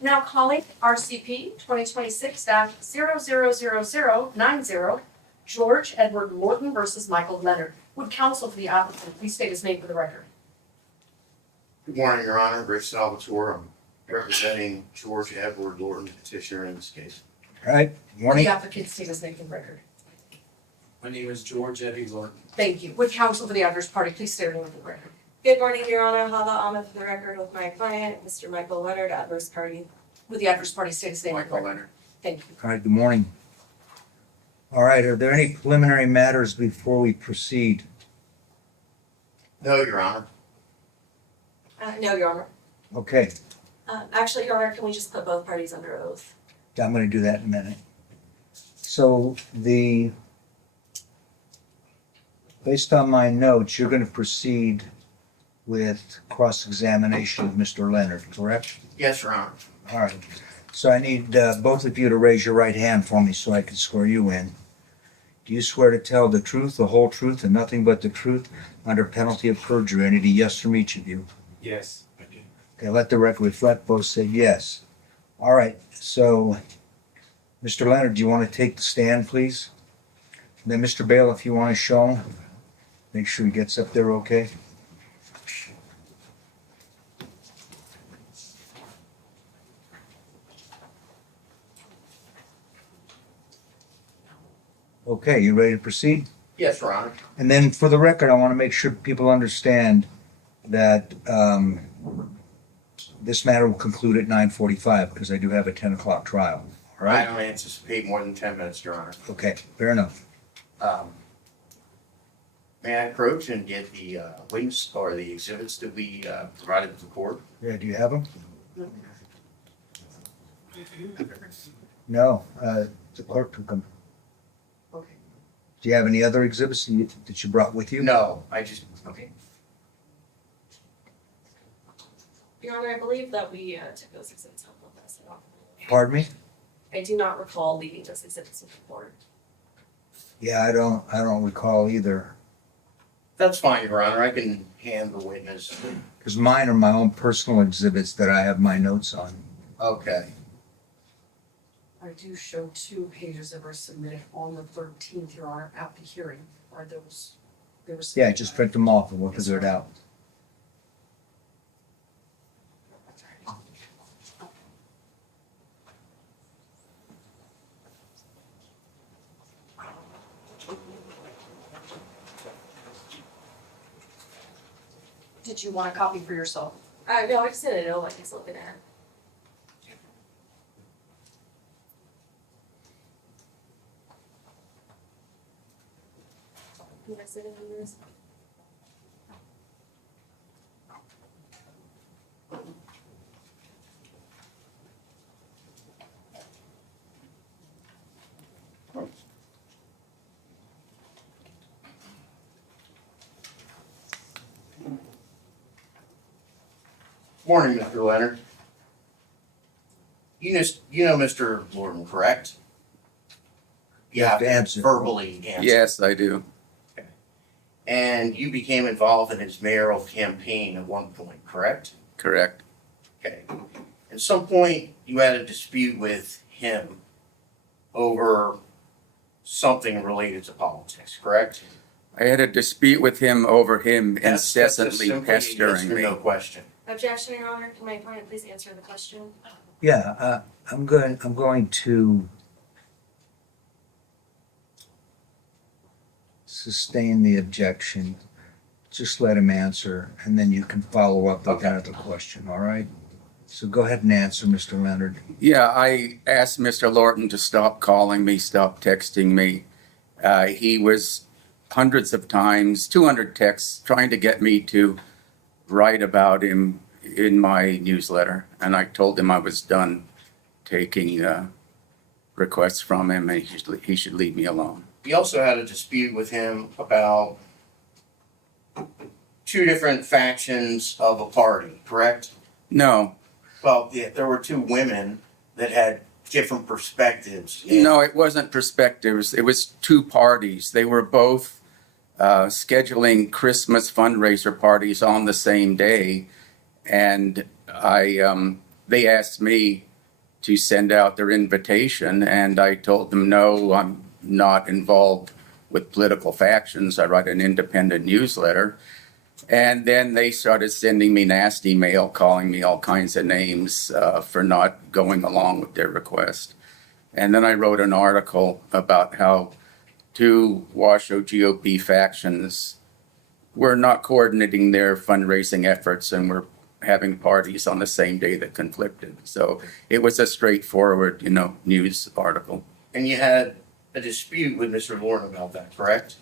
Now calling RCP 2026-000090, George Edward Lorton versus Michael Leonard. Would counsel for the applicant please state his name for the record? Good morning, Your Honor. Rick Salvatore. I'm representing George Edward Lorton, petitioner in this case. All right, Would morning. the applicant state his name for the record? My name is George Edward Lorton. Thank you. Would counsel for the adverse party please state your name for the record? Good morning, Your Honor. Hala Ahmed for the record with my client, Mr. Michael Leonard, adverse party. Would the adverse party state his name for the Michael record? Leonard. Thank you. All right, good morning. All right, are there any preliminary matters before we proceed? No, Your Honor. No, Your Honor. Okay, Actually, Your Honor, can we just put both parties under oath? I'm going to do that in a minute. So based on my notes, you're going to proceed with cross-examination of Mr. Leonard, correct? Yes, Your Honor. All right. So I need both of you to raise your right hand for me so I can swear you in. Do you swear to tell the truth, the whole truth, and nothing but the truth under penalty of perjury? I need a yes from each of you. Yes, I do. Okay, let the record reflect both say yes. All right, so Mr. Leonard, do you want to take the stand, please? And then Mr. Bale, if you want to show him, make sure he gets up there okay. Okay, you ready to proceed? Yes, Your Honor. And then for the record, I want to make sure people understand that this matter will conclude at 9:45 because I do have a 10 o'clock trial. All I right? don't anticipate more than 10 minutes, Your Honor. Okay, fair enough. May I approach and get the links or the exhibits that we provided to the court? Yeah, do you have them? No, the clerk took them. Okay. Do you have any other exhibits that you brought with you? No, I just, Okay. Your Honor, I believe that we took those exhibits home with us. Pardon me? I do not recall leaving those exhibits with the court. Yeah, I don't recall either. that's fine, Your Honor. I can hand the witness. Because mine are my own personal exhibits that I have my notes on. Okay. I do show 2 pages that were submitted on the 13th, Your Honor, at the hearing. Are those, they were submitted? Yeah, just print them off and we'll figure it out. Did you want a copy for yourself? No, I just didn't know what he's looking at. Can I sit in on this? Morning, Mr. Leonard. You know Mr. Lorton, correct? You have to Answer. verbally answer. Yes, I do. And you became involved in his mayoral campaign at one point, correct? Correct. Okay. At some point, you had a dispute with him over something related to politics, correct? I had a dispute with him over him That's incessantly simply a pestering yes or me. no question. Objection, Your Honor. Can my client please answer the question? Yeah, I'm going to sustain the objection. Just let him answer, and then you can follow up with Okay. another question, all right? So go ahead and answer, Mr. Leonard. Yeah, I asked Mr. Lorton to stop calling me, stop texting me. He was hundreds of times, 200 texts, trying to get me to write about him in my newsletter. And I told him I was done taking requests from him and he should leave me alone. You also had a dispute with him about 2 different factions of a party, correct? No, Well, yeah, there were 2 women that had different perspectives. no, it wasn't perspectives. It was 2 parties. They were both scheduling Christmas fundraiser parties on the same day. And they asked me to send out their invitation, and I told them, no, I'm not involved with political factions. I write an independent newsletter. And then they started sending me nasty mail, calling me all kinds of names for not going along with their request. And then I wrote an article about how two Washoe GOP factions were not coordinating their fundraising efforts and were having parties on the same day that conflicted. So it was a straightforward, news article. And you had a dispute with Mr. Lorton about that, correct?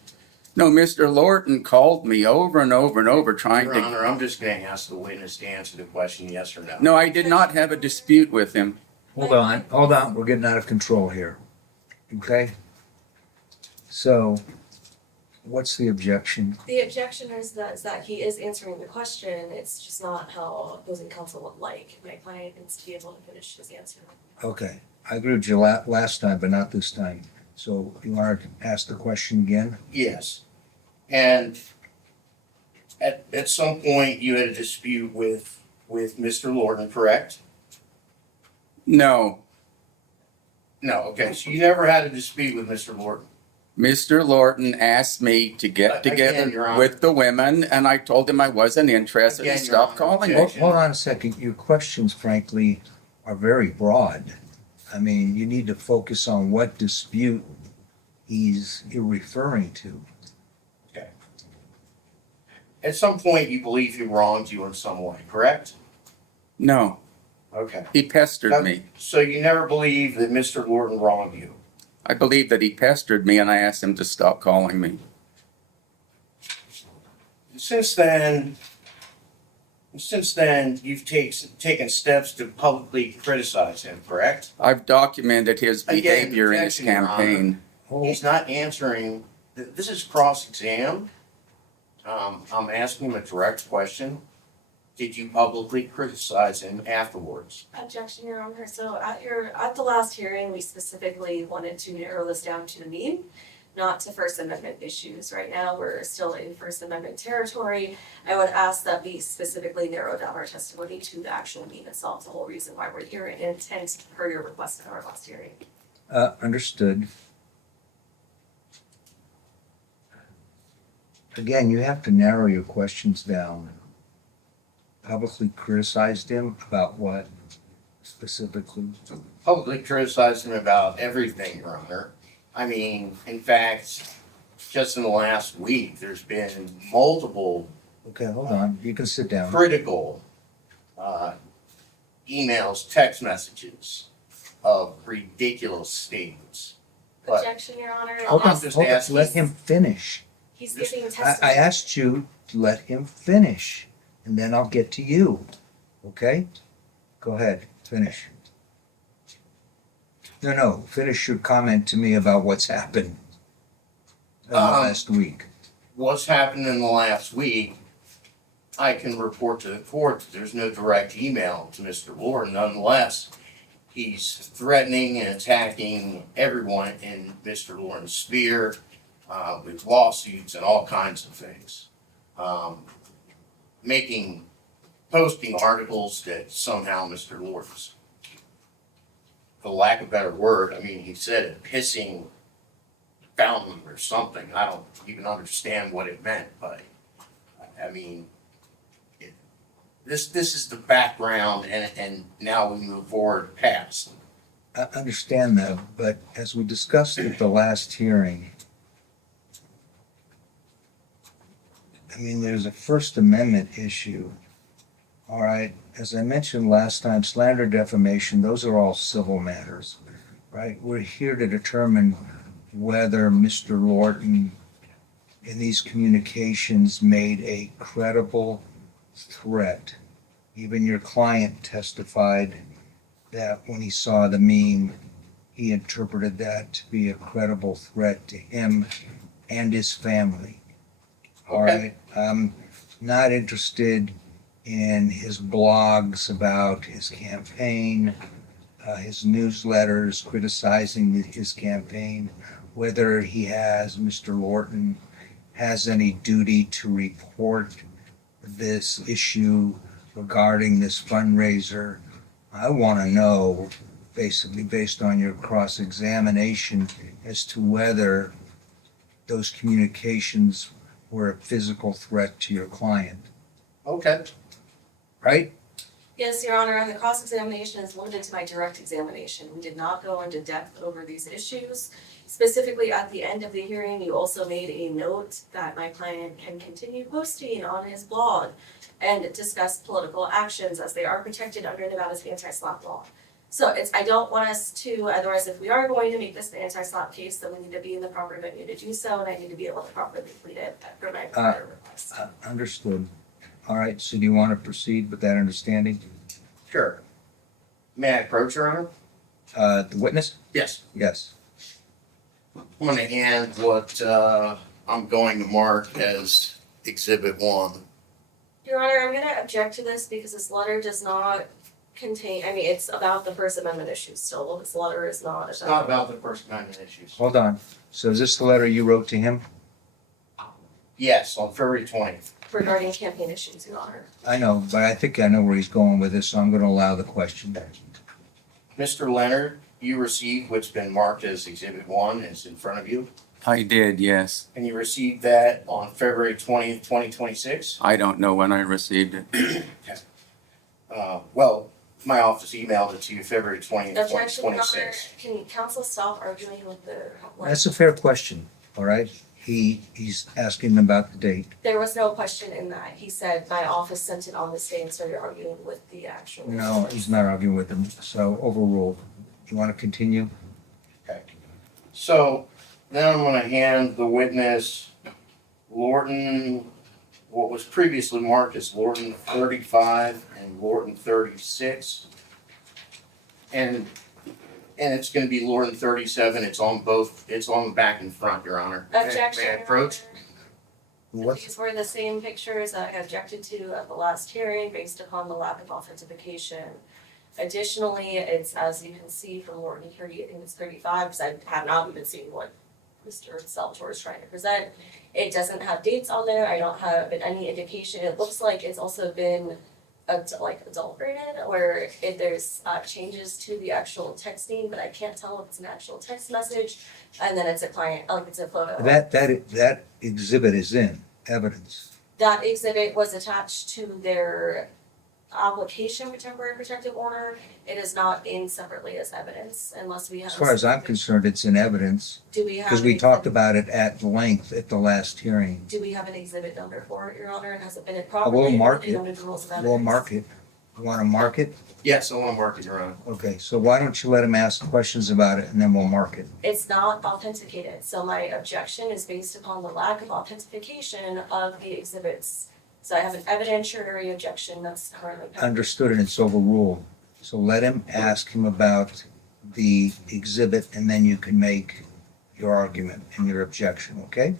No, Mr. Lorton called me over and over and over trying Your to... Honor, I'm just going to ask the witness to answer the question, yes or no. No, I did not have a dispute with him. Hold on, we're getting out of control here. Okay? So, what's the objection? The objection is that he is answering the question. It's just not how opposing counsel would like. My client needs to be able to finish his answer. Okay, I agree with you last time, but not this time. So, you want to ask the question again? Yes. And at some point, you had a dispute with Mr. Lorton, correct? No, No, okay, so you never had a dispute with Mr. Lorton. Mr. Lorton asked me to get Again, together Your Honor. with the women, and I told him I wasn't interested Again, and Your stopped Honor, calling objection. me. Hold on a second. Your questions, frankly, are very broad. I mean, you need to focus on what dispute you're referring to. Okay. At some point, you believe he wronged you in some way, correct? No, Okay. he pestered me. So you never believe that Mr. Lorton wronged you? I believe that he pestered me, and I asked him to stop calling me. Since then, you've taken steps to publicly criticize him, correct? I've documented his Again, behavior in his objection, Your Honor. campaign. He's not answering. This is cross-exam. I'm asking him a direct question. Did you publicly criticize him afterwards? Objection, Your Honor. So at the last hearing, we specifically wanted to narrow this down to the meme, not to First Amendment issues. Right now, we're still in First Amendment territory. I would ask that we specifically narrow down our testimony to the actual meme itself, the whole reason why we're here, and intent per your request at our last hearing. Understood. Again, you have to narrow your questions down. Publicly criticized him about what specifically? Publicly criticized him about everything, Your Honor. I mean, in fact, just in the last week, there's been multiple Okay, hold on. You can sit down. critical emails, text messages of ridiculous statements. But Objection, Your Honor. Hold on, just hold on. asking. Let him finish. He's giving I testimony. asked you to let him finish, and then I'll get to you. Okay? Go ahead, finish. No, finish your comment to me about what's happened in the last week. What's happened in the last week, I can report to the court that there's no direct email to Mr. Lorton. Nonetheless, he's threatening and attacking everyone in Mr. Lorton's sphere with lawsuits and all kinds of things. Posting articles that somehow Mr. Lorton's, for lack of a better word, I mean, he said a pissing fountain or something. I don't even understand what it meant, but I mean, this is the background, and now we move forward past. I understand that, but as we discussed at the last hearing, I mean, there's a First Amendment issue. All right, as I mentioned last time, slander, defamation, those are all civil matters, right? We're here to determine whether Mr. Lorton in these communications made a credible threat. Even your client testified that when he saw the meme, he interpreted that to be a credible threat to him and his family. All right, I'm not interested in his blogs about his campaign, his newsletters criticizing his campaign, whether Mr. Lorton has any duty to report this issue regarding this fundraiser. I want to know basically based on your cross-examination as to whether those communications were a physical threat to your client, Okay. right? Yes, Your Honor, and the cross-examination is limited to my direct examination. We did not go into depth over these issues. Specifically, at the end of the hearing, you also made a note that my client can continue posting on his blog and discuss political actions as they are protected under Nevada's anti-SLAPP law. So I don't want us to, otherwise if we are going to make this an anti-SLAPP case, then we need to be in the proper venue to do so, and I need to be able to properly plead it for my prior request. Understood. All right, so do you want to proceed with that understanding? Sure. May I approach, Your Honor? The witness? Yes. Yes. I'm gonna hand what, I'm going to mark as Exhibit 1. Your Honor, I'm gonna object to this because this letter does not contain, I mean, it's about the First Amendment issues still. This letter is not. It's not about the First Amendment issues. Hold on. So is this the letter you wrote to him? Yes, on February 20th. Regarding campaign issues, Your Honor. I know, but I think I know where he's going with this, so I'm going to allow the question. Mr. Leonard, you received what's been marked as Exhibit 1, it's in front of you, I did, yes. and you received that on February 20th, 2026? I don't know when I received it. Well, my office emailed it to you February 20th, Objection, Your Honor. 2026. Can counsel stop arguing with the, That's a fair question, all right? He's asking about the date. there was no question in that. He said my office sent it on this day and started arguing with the actual. No, he's not arguing with him, so overruled. You want to continue? Okay. So, then I'm gonna hand the witness Lorton, what was previously marked as Lorton 35 and Lorton 36. And it's gonna be Lorton 37, it's on both, it's on the back and front, Your Honor. Objection, May I Your approach? Honor. What's, These were the same pictures that I objected to at the last hearing based upon the lack of authentication. Additionally, it's, as you can see from Lorton 30, I think it's 35, because I have not even seen what Mr. Salvatore is trying to present. It doesn't have dates on there, I don't have any indication. It looks like it's also been adulterated, where there's changes to the actual texting, but I can't tell if it's an actual text message, and then it's a client, it's a photo. that exhibit is in evidence. That exhibit was attached to their application for temporary protective order. It is not in separately as evidence unless we have. As far as I'm concerned, it's in evidence, Do we have? because an we talked exhibit- about it at length at the last hearing. Do we have an exhibit number for it, Your Honor, and has it been We'll properly mark included it. under the rules of evidence? We'll mark it. You want to mark it? Yes, I wanna mark it, Your Honor. Okay, so why don't you let him ask questions about it, and then we'll mark it. It's not authenticated, so my objection is based upon the lack of authentication of the exhibits. So I have an evidentiary objection that's currently pending. Understood, and it's overruled. So let him ask him about the exhibit, and then you can make your argument and your objection, okay?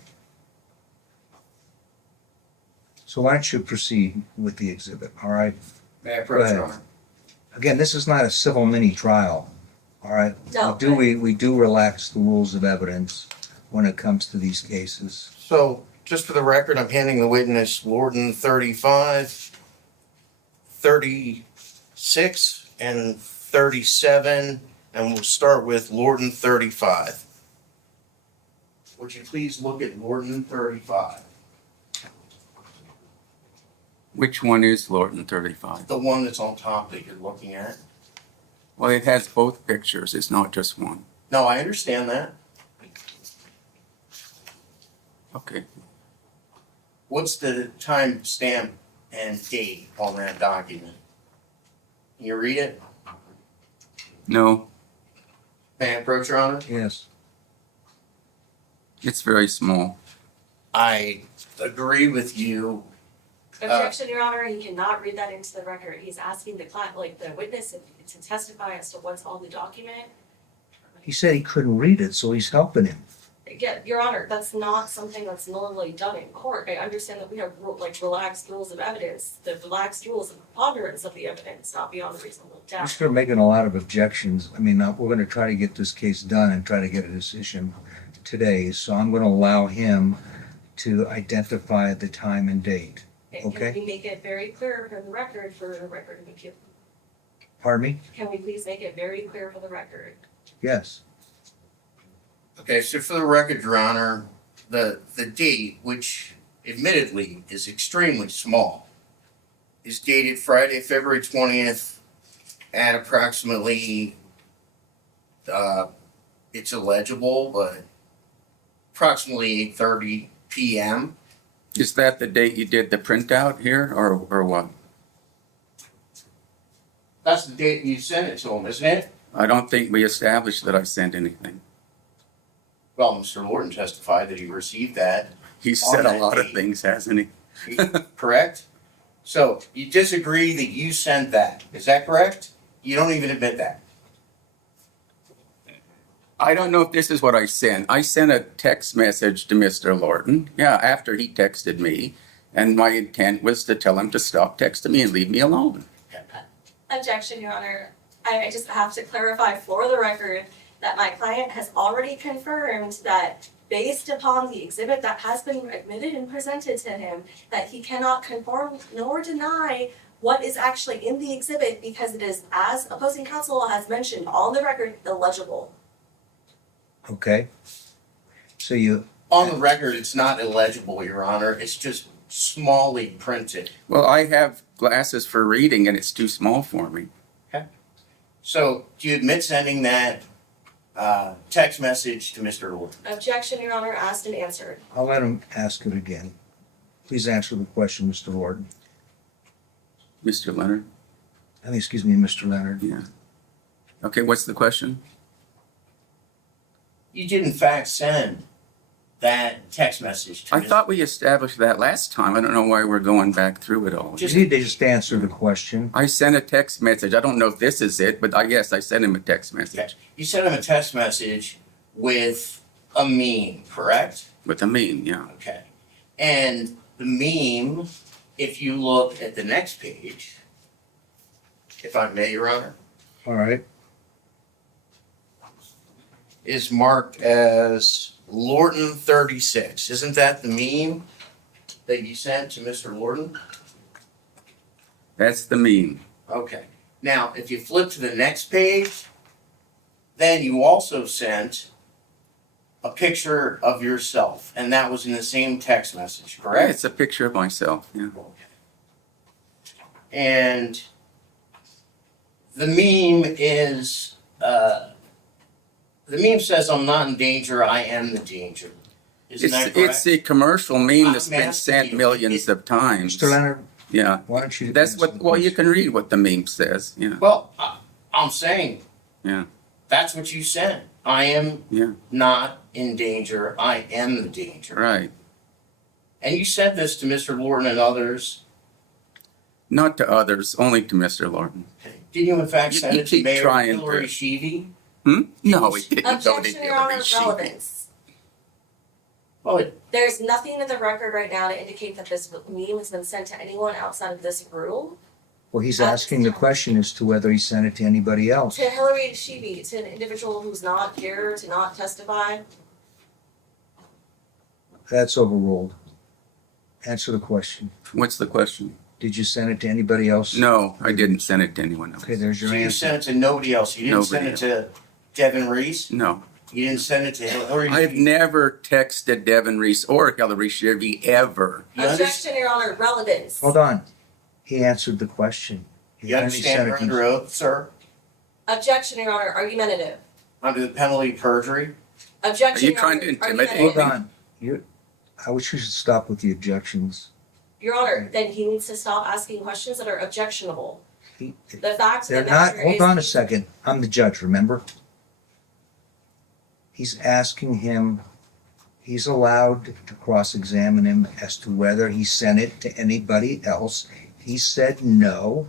So why don't you proceed with the exhibit, all right? May I approach, Your ahead. Honor? Again, this is not a civil mini trial, all right? No, We do relax the rules of evidence when it comes to these cases. So, just for the record, I'm handing the witness Lorton 35, 36, and 37, and we'll start with Lorton 35. Would you please look at Lorton 35, Which one is Lorton 35? the one that's on top that you're looking at? Well, it has both pictures, it's not just one. No, I understand that. Okay. What's the time stamp and date on that document? Can you read it? No, May I approach, Your Honor? Yes. it's very small. I agree with you. Objection, Your Honor, he cannot read that into the record. He's asking the client, the witness to testify as to what's on the document. He said he couldn't read it, so he's helping him. Yeah, Your Honor, that's not something that's normally done in court. I understand that we have relaxed rules of evidence, the relaxed rules of preponderance of the evidence, not beyond a reasonable We're doubt. still making a lot of objections. I mean, we're gonna try to get this case done and try to get a decision today, so I'm gonna allow him to identify the time and date. And Okay. we make it very clear from the record for the record of appeal. Pardon me? Can we please make it very clear for the record? Yes. Okay, so for the record, Your Honor, the date, which admittedly is extremely small, is dated Friday, February 20th at approximately, it's illegible, but approximately 8:30 p.m. Is that the date you did the printout here, or what? That's the date you sent it to him, isn't it? I don't think we established that I sent anything. Well, Mr. Lorton testified that he received that, He said a that lot of date. things, hasn't he? correct? So you disagree that you sent that, is that correct? You don't even admit that. I don't know if this is what I sent. I sent a text message to Mr. Lorton, yeah, after he texted me, and my intent was to tell him to stop texting me and leave me alone. Objection, Your Honor. I just have to clarify for the record that my client has already confirmed that based upon the exhibit that has been admitted and presented to him, that he cannot conform nor deny what is actually in the exhibit because it is, as opposing counsel has mentioned on the record, illegible. Okay. So you, On the record, it's not illegible, Your Honor, it's just smallly printed. Well, I have glasses for reading and it's too small for me. So do you admit sending that text message to Mr. Lorton? Objection, Your Honor, asked and answered. I'll let him ask it again. Please answer the question, Mr. Lorton. Mr. Leonard? Excuse me, Mr. Leonard. Yeah. Okay, what's the question? You did in fact send that text message to I Mr. thought we established that last time. I don't know why we're going back through it all. You need to just answer the question. I sent a text message. I don't know if this is it, but yes, I sent him a text message You sent him a text message with a meme, correct? with a meme, yeah. Okay. And the meme, if you look at the next page, if I may, Your Honor, All right. is marked as Lorton 36. Isn't that the meme that you sent to Mr. Lorton? That's the meme. Okay. Now, if you flip to the next page, then you also sent a picture of yourself, and that was in the same text message, Yeah, correct? it's a picture of myself, yeah. And the meme is, the meme says, "I'm not in danger, I am the danger." Isn't that correct? It's a commercial meme that's I'm been asking sent you, millions of times. Mr. Leonard, Yeah, why don't you? that's answer what, the well, you question? can read what the meme says, yeah. Well, I'm saying. Yeah. That's what you sent. I am Yeah. not in danger, I am the danger. Right. And you said this to Mr. Lorton and others. Not to others, only to Mr. Lorton. Did you in fact You- send you it to keep Mayor trying Hillary to- Sheevy? No, it didn't go to Objection, Your Honor, Hillary Sheehy. relevance. Well, There's nothing in the record right now to indicate that this meme has been sent to anyone outside of this room. Well, he's asking the question as to whether he sent it to anybody else. To Hillary Sheevy, to an individual who's not here to not testify. That's overruled. Answer the question. What's the question? Did you send it to anybody else? No, I didn't send it to anyone else. Okay, there's your so you answer. sent it to nobody else. You didn't Nobody send it to Devin Reese? No. You didn't send it to Hillary I've Sheevy? never texted Devin Reese or Hillary Sheevy ever. You understand- Objection, Your Honor, relevance. Hold on. He answered the question. He You only understand sent you're it to- under oath, sir? Objection, Your Honor, argumentative. Under the penalty of perjury? Objection, Are you Your trying Honor, to intimidate argumentative. Hold on. I wish you should stop with the objections. Your Honor, then he needs to stop asking questions that are objectionable. He- The fact of They're the not, matter hold is- on a second. I'm the judge, remember? He's asking him, he's allowed to cross-examine him as to whether he sent it to anybody else. He said no.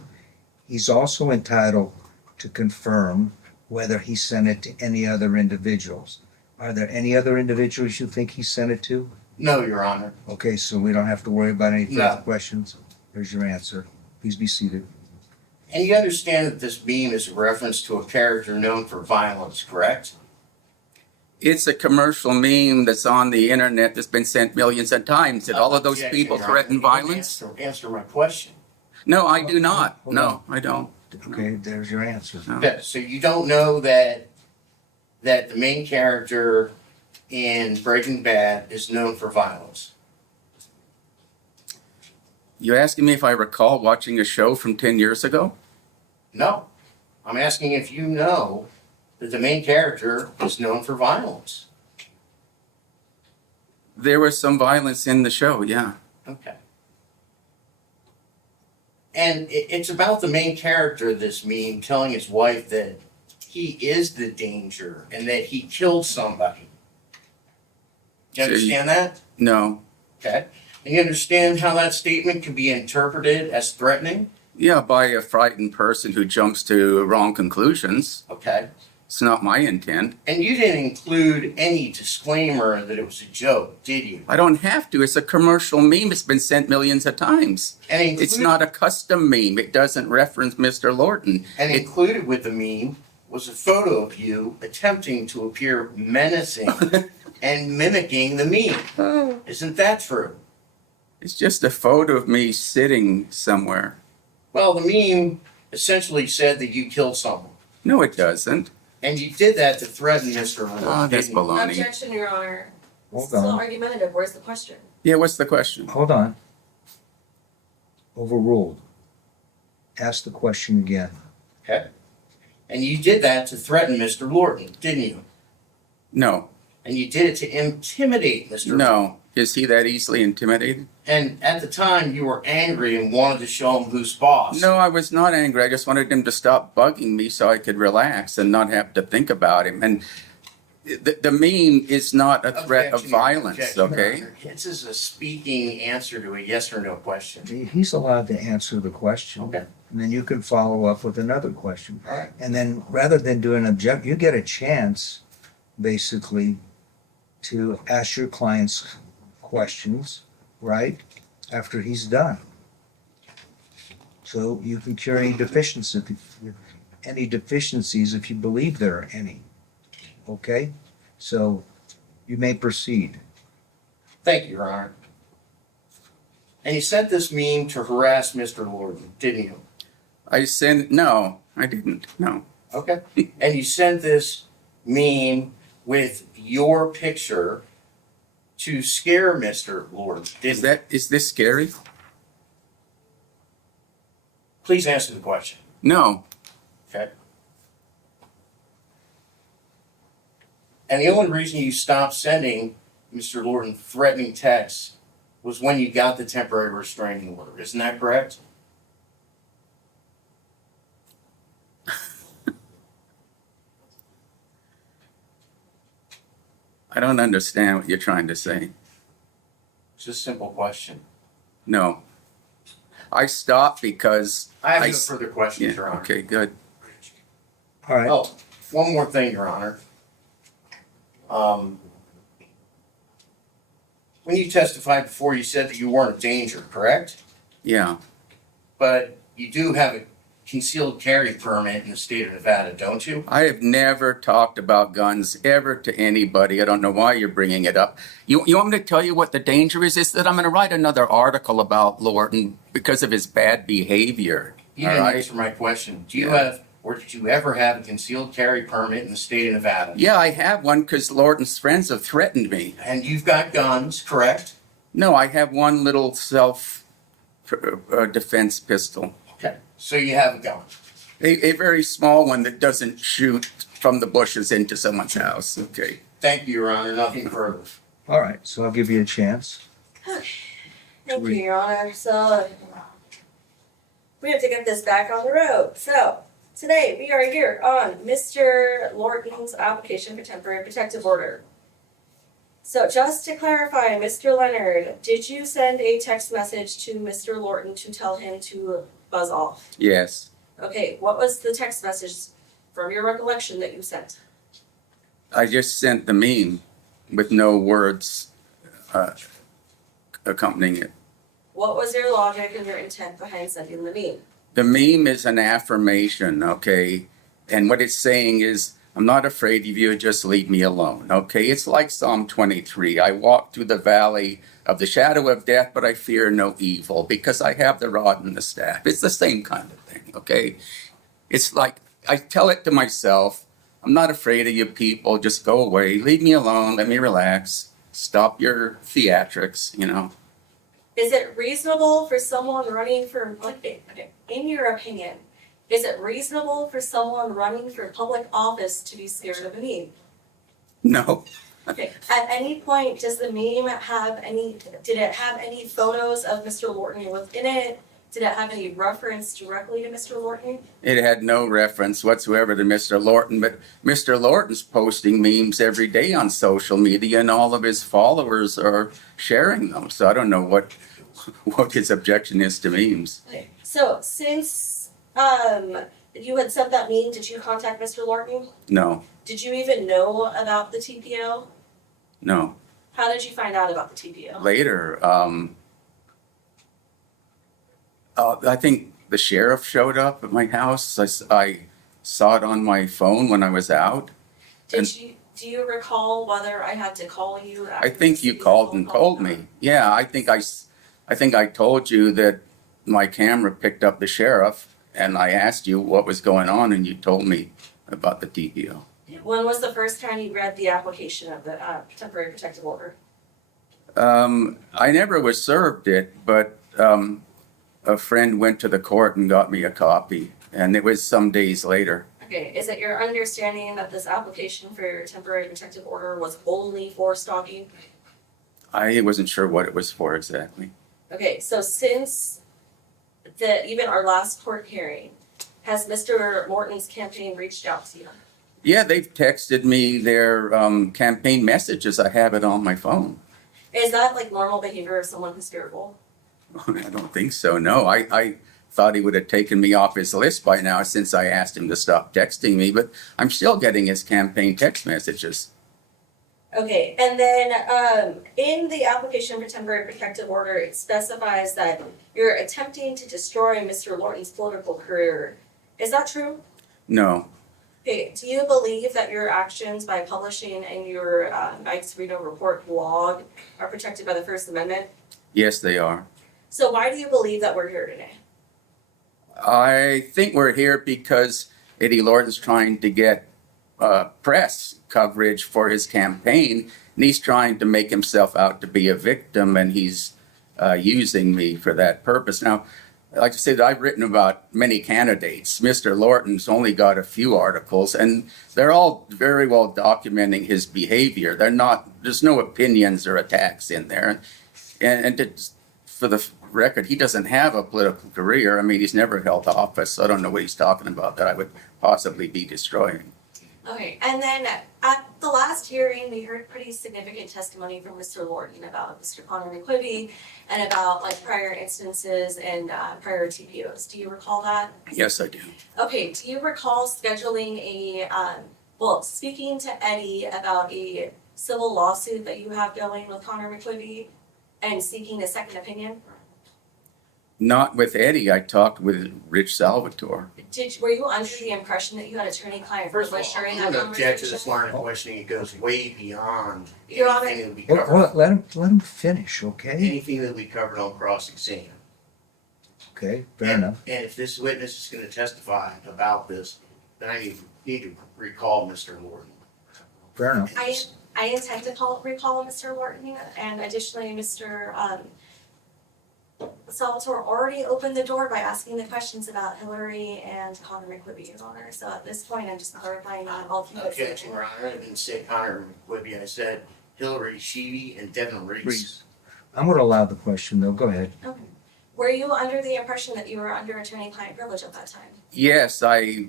He's also entitled to confirm whether he sent it to any other individuals. Are there any other individuals you think he sent it to? No, Your Honor. Okay, so we don't have to worry about any No. further questions. There's your answer. Please be seated. And you understand that this meme is a reference to a character known for violence, correct? It's a commercial meme that's on the internet that's been sent millions of times. Did all of those Objection, people Your Honor. threaten You didn't violence? Answer my question. No, I do not. Hold No, I don't. Okay, there's your answer. No. Okay, so you don't know that the main character in Breaking Bad is known for violence? You asking me if I recall watching a show from 10 years ago? No. I'm asking if you know that the main character is known for violence. There was some violence in the show, yeah. Okay. And it's about the main character, this meme, telling his wife that he is the danger and that he killed somebody. Do you So understand that? No. Okay. And you understand how that statement can be interpreted as threatening? Yeah, by a frightened person who jumps to wrong conclusions. Okay. It's not my intent. And you didn't include any disclaimer that it was a joke, did you? I don't have to. It's a commercial meme. It's been sent millions of times. And It's not a custom meme. It doesn't reference Mr. Lorton. And included with the meme was a photo of you attempting to appear menacing and mimicking the meme. Isn't that true? It's just a photo of me sitting somewhere. Well, the meme essentially said that you killed someone. No, it doesn't. And you did that to threaten Mr. Lorton. Oh, that's didn't you? baloney. Objection, Your Honor. Hold Still on, argumentative. Where's the question? Yeah, what's the question? hold on. Overruled. Ask the question again. Okay. And you did that to threaten Mr. Lorton, didn't you? No. And you did it to intimidate Mr. Lorton. No. Is he that easily intimidated? And at the time, you were angry and wanted to show him who's boss. No, I was not angry. I just wanted him to stop bugging me so I could relax and not have to think about him. And the meme is not a threat of Objection, violence, objection, okay? Your Honor. This is a speaking answer to a yes or no question. He's allowed to answer the question. Okay. And then you can follow up with another question. All right. And then rather than do an object, you get a chance, basically, to ask your clients questions, right? After he's done. So you can cure any deficiencies if you believe there are any. Okay? So you may proceed. Thank you, Your Honor. And you sent this meme to harass Mr. Lorton, didn't you? No, I didn't. No. Okay. And you sent this meme with your picture to scare Mr. Lorton, didn't you? Is this scary? Please answer the question. No. Okay. And the only reason you stopped sending Mr. Lorton threatening texts was when you got the temporary restraining order. Isn't that correct? I don't understand what you're trying to say. It's just a simple question. No. I stopped because I have I no s- further questions, Your Honor. okay, good. All right. Oh, one more thing, Your Honor. When you testified before, you said that you weren't a danger, correct? Yeah. But you do have a concealed carry permit in the state of Nevada, don't you? I have never talked about guns ever to anybody. I don't know why you're bringing it up. You want me to tell you what the danger is? Is that I'm going to write another article about Lorton because of his bad behavior. You All didn't right. answer my question. Do you Yeah. have, or did you ever have a concealed carry permit in the state of Nevada? Yeah, I have one because Lorton's friends have threatened me. And you've got guns, correct? No, I have one little self-defense pistol. Okay. So you have a gun. A very small one that doesn't shoot from the bushes into someone's house. Okay. Thank you, Your Honor. Nothing further. All right. So I'll give you a chance. Thank you, Your Honor. So we have to get this back on the road. So today we are here on Mr. Lorton's application for temporary protective order. So just to clarify, Mr. Leonard, did you send a text message to Mr. Lorton to tell him to buzz off? Yes. Okay, what was the text message from your recollection that you sent? I just sent the meme with no words accompanying it. What was your logic and your intent behind sending the meme? The meme is an affirmation, okay? And what it's saying is, I'm not afraid of you, just leave me alone, okay? It's like Psalm 23. I walk through the valley of the shadow of death, but I fear no evil because I have the rod and the staff. It's the same kind of thing, okay? It's like, I tell it to myself, I'm not afraid of you people, just go away, leave me alone, let me relax, stop your theatrics, you know. Is it reasonable for someone running for, in your opinion, is it reasonable for someone running for public office to be scared of a meme? No, Okay, at any point, does the meme have any, did it have any photos of Mr. Lorton within it? Did it have any reference directly to Mr. Lorton? it had no reference whatsoever to Mr. Lorton, but Mr. Lorton's posting memes every day on social media and all of his followers are sharing them. So I don't know what his objection is to memes. Okay, so since you had sent that meme, did you contact Mr. Lorton? No, Did you even know about the TPO? no. How did you find out about the TPO? Later, I think the sheriff showed up at my house. I saw it on my phone when I was out. Do you recall whether I had to call you? I think you called and told me. Yeah, I think I told you that my camera picked up the sheriff and I asked you what was going on and you told me about the TPO. When was the first time you read the application of the temporary protective order? I never was served it, but a friend went to the court and got me a copy, and it was some days later. Okay, is it your understanding that this application for temporary protective order was only for stalking? I wasn't sure what it was for exactly. Okay, so since even our last court hearing, has Mr. Morton's campaign reached out to you? Yeah, they've texted me their campaign messages. I have it on my phone. Is that like normal behavior of someone who's fearful? I don't think so, no. I thought he would have taken me off his list by now since I asked him to stop texting me, but I'm still getting his campaign text messages. Okay, and then in the application for temporary protective order, it specifies that you're attempting to destroy Mr. Lorton's political career. Is that true? No, Okay, do you believe that your actions by publishing in your Mike's Reno Report blog are protected by the First Amendment? yes, they are. So why do you believe that we're here today? I think we're here because Eddie Lorton's trying to get press coverage for his campaign, and he's trying to make himself out to be a victim, and he's using me for that purpose. Now, like I said, I've written about many candidates. Mr. Lorton's only got a few articles, and they're all very well documenting his behavior. There's no opinions or attacks in there. For the record, he doesn't have a political career. I mean, he's never held office, so I don't know what he's talking about that I would possibly be destroying. Okay, and then at the last hearing, we heard pretty significant testimony from Mr. Lorton about Mr. Connor McQuibby and about like prior instances and prior TPOs. Do you recall that? Yes, I do. Okay, do you recall scheduling speaking to Eddie about a civil lawsuit that you have going with Connor McQuibby and seeking a second opinion? Not with Eddie. I talked with Rich Salvatore. Were you under the impression that you had attorney-client First of all, privilege during I'm that gonna object to conversation? this line of questioning. It goes way beyond Your Honor. anything that we Well, covered. let him finish, okay? Anything that we covered on cross-exam. Okay, fair enough. And if this witness is gonna testify about this, then I need to recall Mr. Lorton. Fair enough. I intend to recall Mr. Lorton, and additionally, Mr. Salvatore already opened the door by asking the questions about Hillary and Connor McQuibby, Your Honor. So at this point, I'm just clarifying that all through this. Objection, Your Honor. I didn't say Connor McQuibby. I said Hillary Sheedy and Devin Reese. Please. I'm gonna allow the question though, go ahead. Okay. Were you under the impression that you were under attorney-client privilege at that time? Yes, I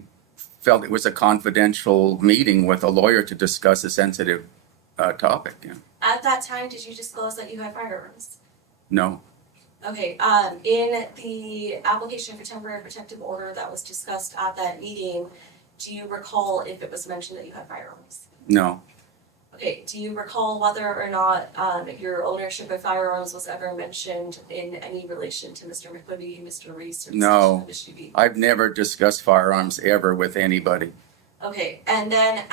felt it was a confidential meeting with a lawyer to discuss a sensitive topic. Yeah. At that time, did you disclose that you had firearms? No, Okay, in the application for temporary protective order that was discussed at that meeting, do you recall if it was mentioned that you had firearms? no, Okay, do you recall whether or not your ownership of firearms was ever mentioned in any relation to Mr. McQuibby, Mr. Reese, or No. Mr. Sheedy? I've never discussed firearms ever with anybody. Okay, and then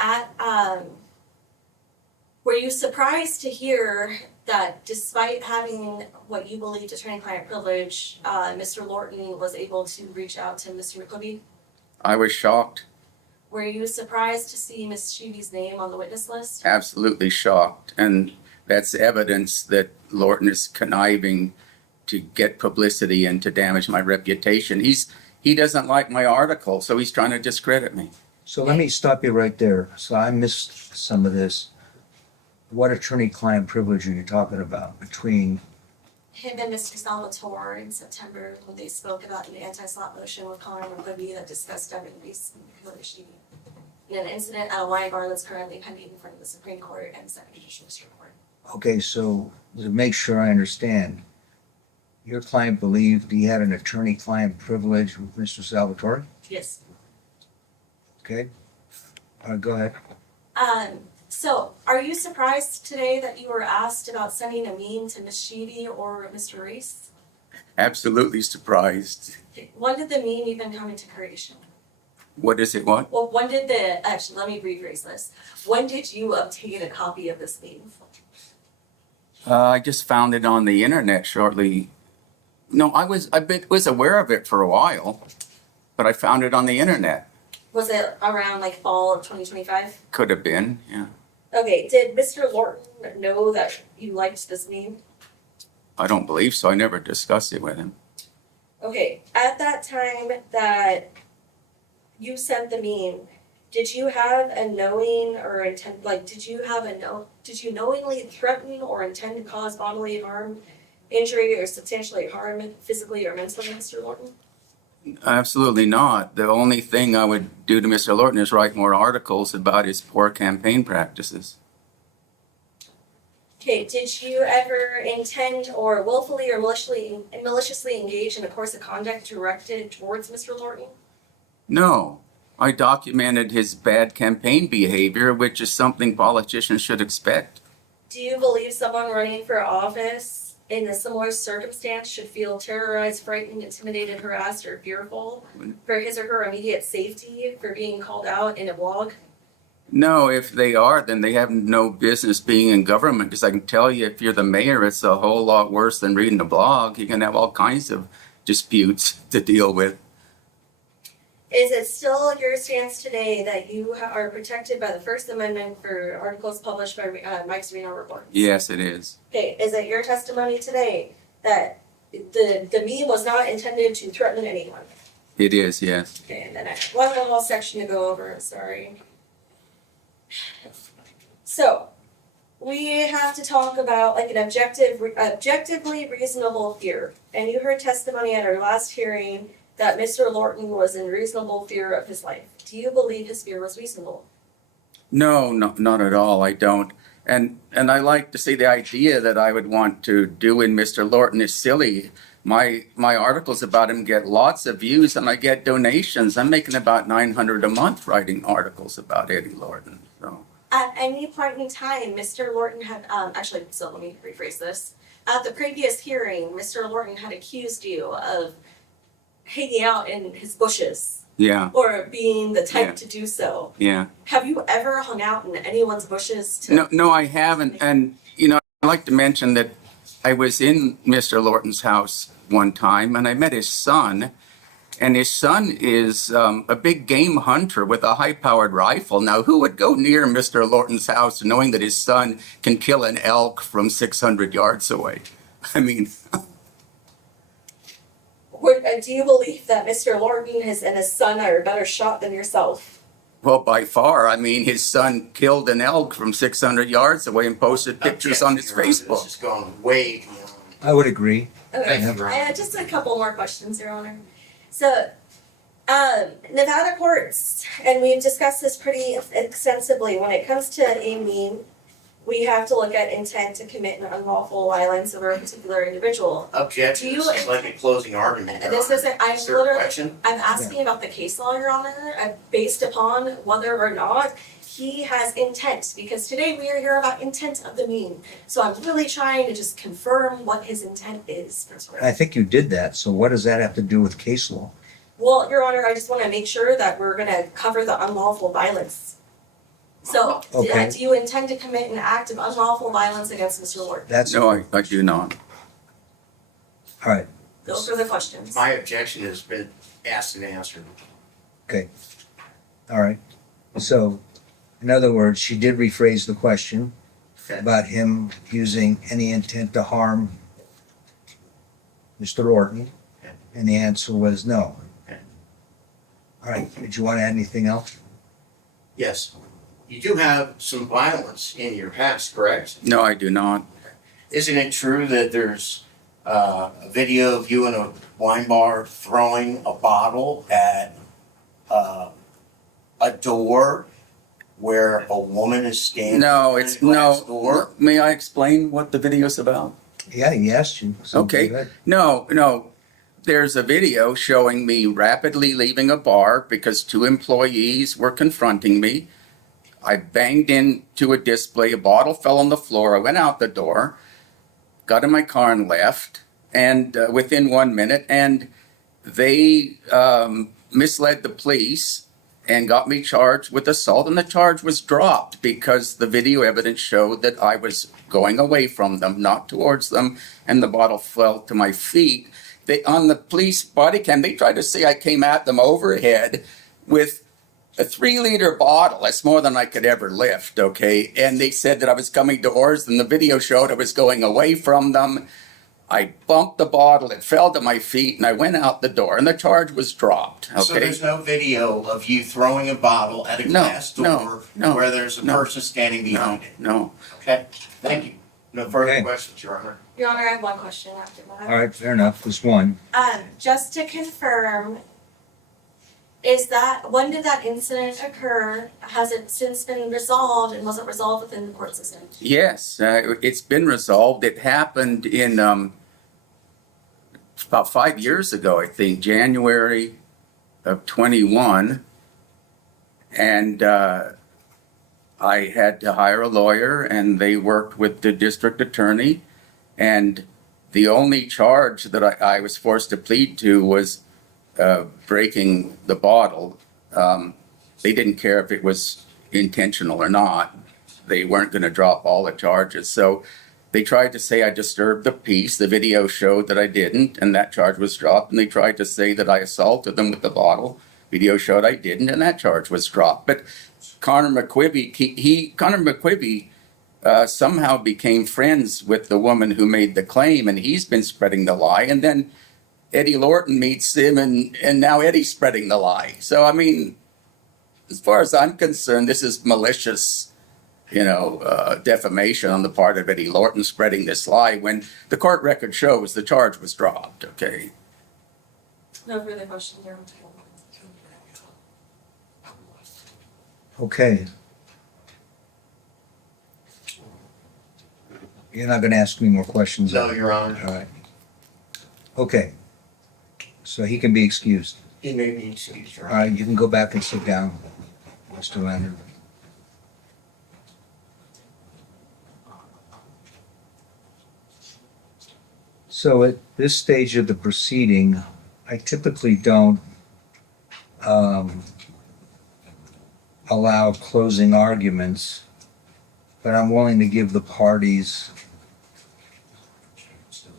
were you surprised to hear that despite having what you believed attorney-client privilege, Mr. Lorton was able to reach out to Mr. McQuibby? I was shocked, Were you surprised to see Ms. Sheedy's name on the witness list? absolutely shocked. And that's evidence that Lorton is conniving to get publicity and to damage my reputation. He doesn't like my article, so he's trying to discredit me. So let me stop you right there. So I missed some of this. What attorney-client privilege are you talking about between, Him and Mr. Salvatore in September when they spoke about an anti-slap motion with Connor McLibby that discussed deputies and Hillary Sheedy in an incident at a wine bar that's currently pending in front of the Supreme Court and Second Judicial District Court. okay, so to make sure I understand, your client believed he had an attorney-client privilege with Mr. Salvatore? Yes. Okay? All right, go ahead. So are you surprised today that you were asked about sending a meme to Ms. Sheedy or Mr. Reese? Absolutely surprised. When did the meme even come into creation? What is it, what? Well, actually, let me rephrase this. When did you obtain a copy of this meme? I just found it on the internet shortly. No, I was aware of it for a while, but I found it on the internet. Was it around like fall of 2025? Could have been, yeah. Okay, did Mr. Lorton know that you liked this meme? I don't believe so. I never discussed it with him. Okay, at that time that you sent the meme, did you have a knowing or intent, like, did you knowingly threaten or intend to cause bodily harm, injury, or substantially harm physically or mentally, Mr. Lorton? Absolutely not. The only thing I would do to Mr. Lorton is write more articles about his poor campaign practices. Okay, did you ever intend or willfully or maliciously engage in a course of conduct directed towards Mr. Lorton? No. I documented his bad campaign behavior, which is something politicians should expect. Do you believe someone running for office in a similar circumstance should feel terrorized, frightened, intimidated, harassed, or fearful for his or her immediate safety for being called out in a blog? No, if they are, then they have no business being in government, because I can tell you, if you're the mayor, it's a whole lot worse than reading a blog. You can have all kinds of disputes to deal with. Is it still your stance today that you are protected by the First Amendment for articles published by Mike's Reno Reports? Yes, it is. Okay, is it your testimony today that the meme was not intended to threaten anyone? It is, yes. Okay, and then I have one little section to go over, sorry. So, we have to talk about like an objectively reasonable fear. And you heard testimony at our last hearing that Mr. Lorton was in reasonable fear of his life. Do you believe his fear was reasonable? No, not at all. I don't. And I like to see the idea that I would want to do in Mr. Lorton is silly. My articles about him get lots of views and I get donations. I'm making about $900 a month writing articles about Eddie Lorton. So. At any point in time, Mr. Lorton had, so let me rephrase this. At the previous hearing, Mr. Lorton had accused you of hanging out in his bushes. Yeah. Or being the type to do so. Yeah. Have you ever hung out in anyone's bushes? No, I haven't. And, I'd like to mention that I was in Mr. Lorton's house one time and I met his son. And his son is a big game hunter with a high-powered rifle. Now, who would go near Mr. Lorton's house knowing that his son can kill an elk from 600 yards away? I mean... Do you believe that Mr. Lorton and his son are a better shot than yourself? Well, by far. I mean, his son killed an elk from 600 yards away and posted pictures on his Facebook. This is going way beyond. I would agree. Okay, I had just a couple more questions, Your Honor. So, Nevada courts, and we've discussed this pretty extensively, when it comes to a meme, we have to look at intent to commit an unlawful violence over a particular individual. Objection, this is like a closing argument. Your This Honor. isn't, I'm Is there a literally, question? I'm asking about the case law, Your Honor, based upon whether or not he has intent, because today we are here about intent of the meme. So I'm really trying to just confirm what his intent is. I think you did that, so what does that have to do with case law? Well, Your Honor, I just want to make sure that we're going to cover the unlawful violence. So, Okay. do you intend to commit an act of unlawful violence against Mr. Lorton? That's, No, I do not. all right. Those are the questions. My objection has been asked and answered. Okay. All right. So, in other words, she did rephrase the question about him using any intent to harm Mr. Lorton, and the answer was no. All right. Did you want to add anything else? Yes. You do have some violence in your past, correct? No, I do not. Isn't it true that there's a video of you in a wine bar throwing a bottle at a door where a woman is standing? No, behind it's a glass no. door? May I explain what the video's about? Yeah, he asked you. So Okay. go ahead. No. There's a video showing me rapidly leaving a bar because two employees were confronting me. I banged into a display, a bottle fell on the floor, I went out the door, got in my car and left, and within 1 minute, and they misled the police and got me charged with assault, and the charge was dropped because the video evidence showed that I was going away from them, not towards them, and the bottle fell to my feet. They, on the police body cam, they tried to say I came at them overhead with a 3-liter bottle. That's more than I could ever lift, okay? And they said that I was coming towards them. The video showed I was going away from them. I bumped the bottle, it fell to my feet, and I went out the door, and the charge was dropped, So okay? there's no video of you throwing a bottle at a No, glass door no, where there's a no. person standing behind it? No. Okay, thank you. No further Okay. questions, Your Honor. Your Honor, I have one question after that. All right, fair enough. There's one. Just to confirm, when did that incident occur? Has it since been resolved and was it resolved within the court system? Yes, it's been resolved. It happened in about 5 years ago, I think, January of 21. And I had to hire a lawyer, and they worked with the district attorney. And the only charge that I was forced to plead to was breaking the bottle. They didn't care if it was intentional or not. They weren't going to drop all the charges. So they tried to say I disturbed the peace. The video showed that I didn't, and that charge was dropped. And they tried to say that I assaulted them with the bottle. Video showed I didn't, and that charge was dropped. But Connor McQuibby somehow became friends with the woman who made the claim, and he's been spreading the lie. And then Eddie Lorton meets him, and now Eddie's spreading the lie. So, I mean, as far as I'm concerned, this is malicious, defamation on the part of Eddie Lorton spreading this lie when the court record shows the charge was dropped, okay? No further questions, Your Honor. Okay. You're not going to ask me more questions? No, Your Honor. All right. Okay. So he can be excused. He may be excused, Your All Honor. right, you can go back and sit down, Mr. Leonard. So at this stage of the proceeding, I typically don't allow closing arguments, but I'm willing to give the parties,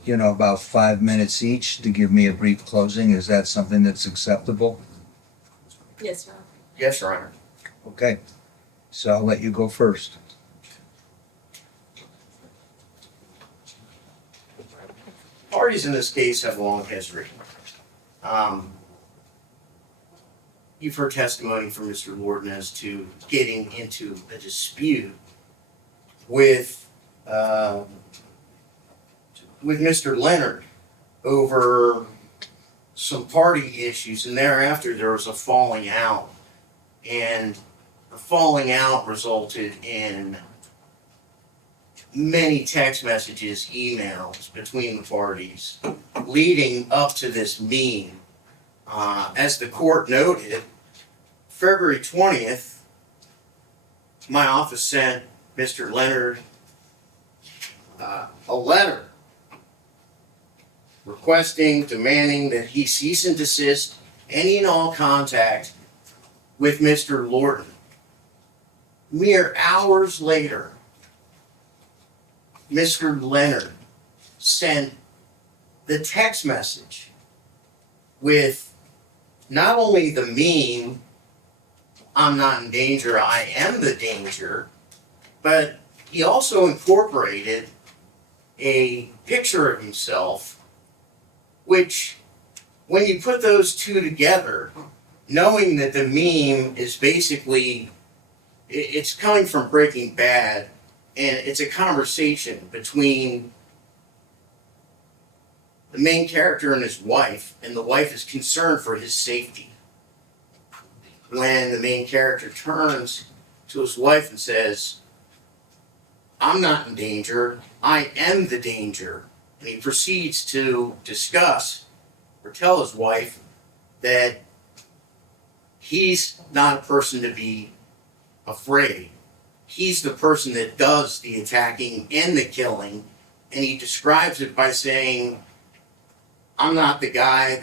about 5 minutes each to give me a brief closing. Is that something that's acceptable? Yes, Your Honor. Yes, Your Honor. Okay, so I'll let you go first. Parties in this case have a long history. You've heard testimony from Mr. Lorton as to getting into a dispute with Mr. Leonard over some party issues, and thereafter there was a falling out. And the falling out resulted in many text messages, emails between the parties leading up to this meeting. As the court noted, February 20th, my office sent Mr. Leonard a letter requesting, demanding that he cease and desist any and all contact with Mr. Lorton. Mere hours later, Mr. Leonard sent the text message with not only the meme, I'm not in danger, I am the danger, but he also incorporated a picture of himself, which, when you put those two together, knowing that the meme is basically, it's coming from Breaking Bad, and it's a conversation between the main character and his wife, and the wife is concerned for his safety. When the main character turns to his wife and says, I'm not in danger, I am the danger. And he proceeds to discuss or tell his wife that he's not a person to be afraid. He's the person that does the attacking and the killing. And he describes it by saying, I'm not the guy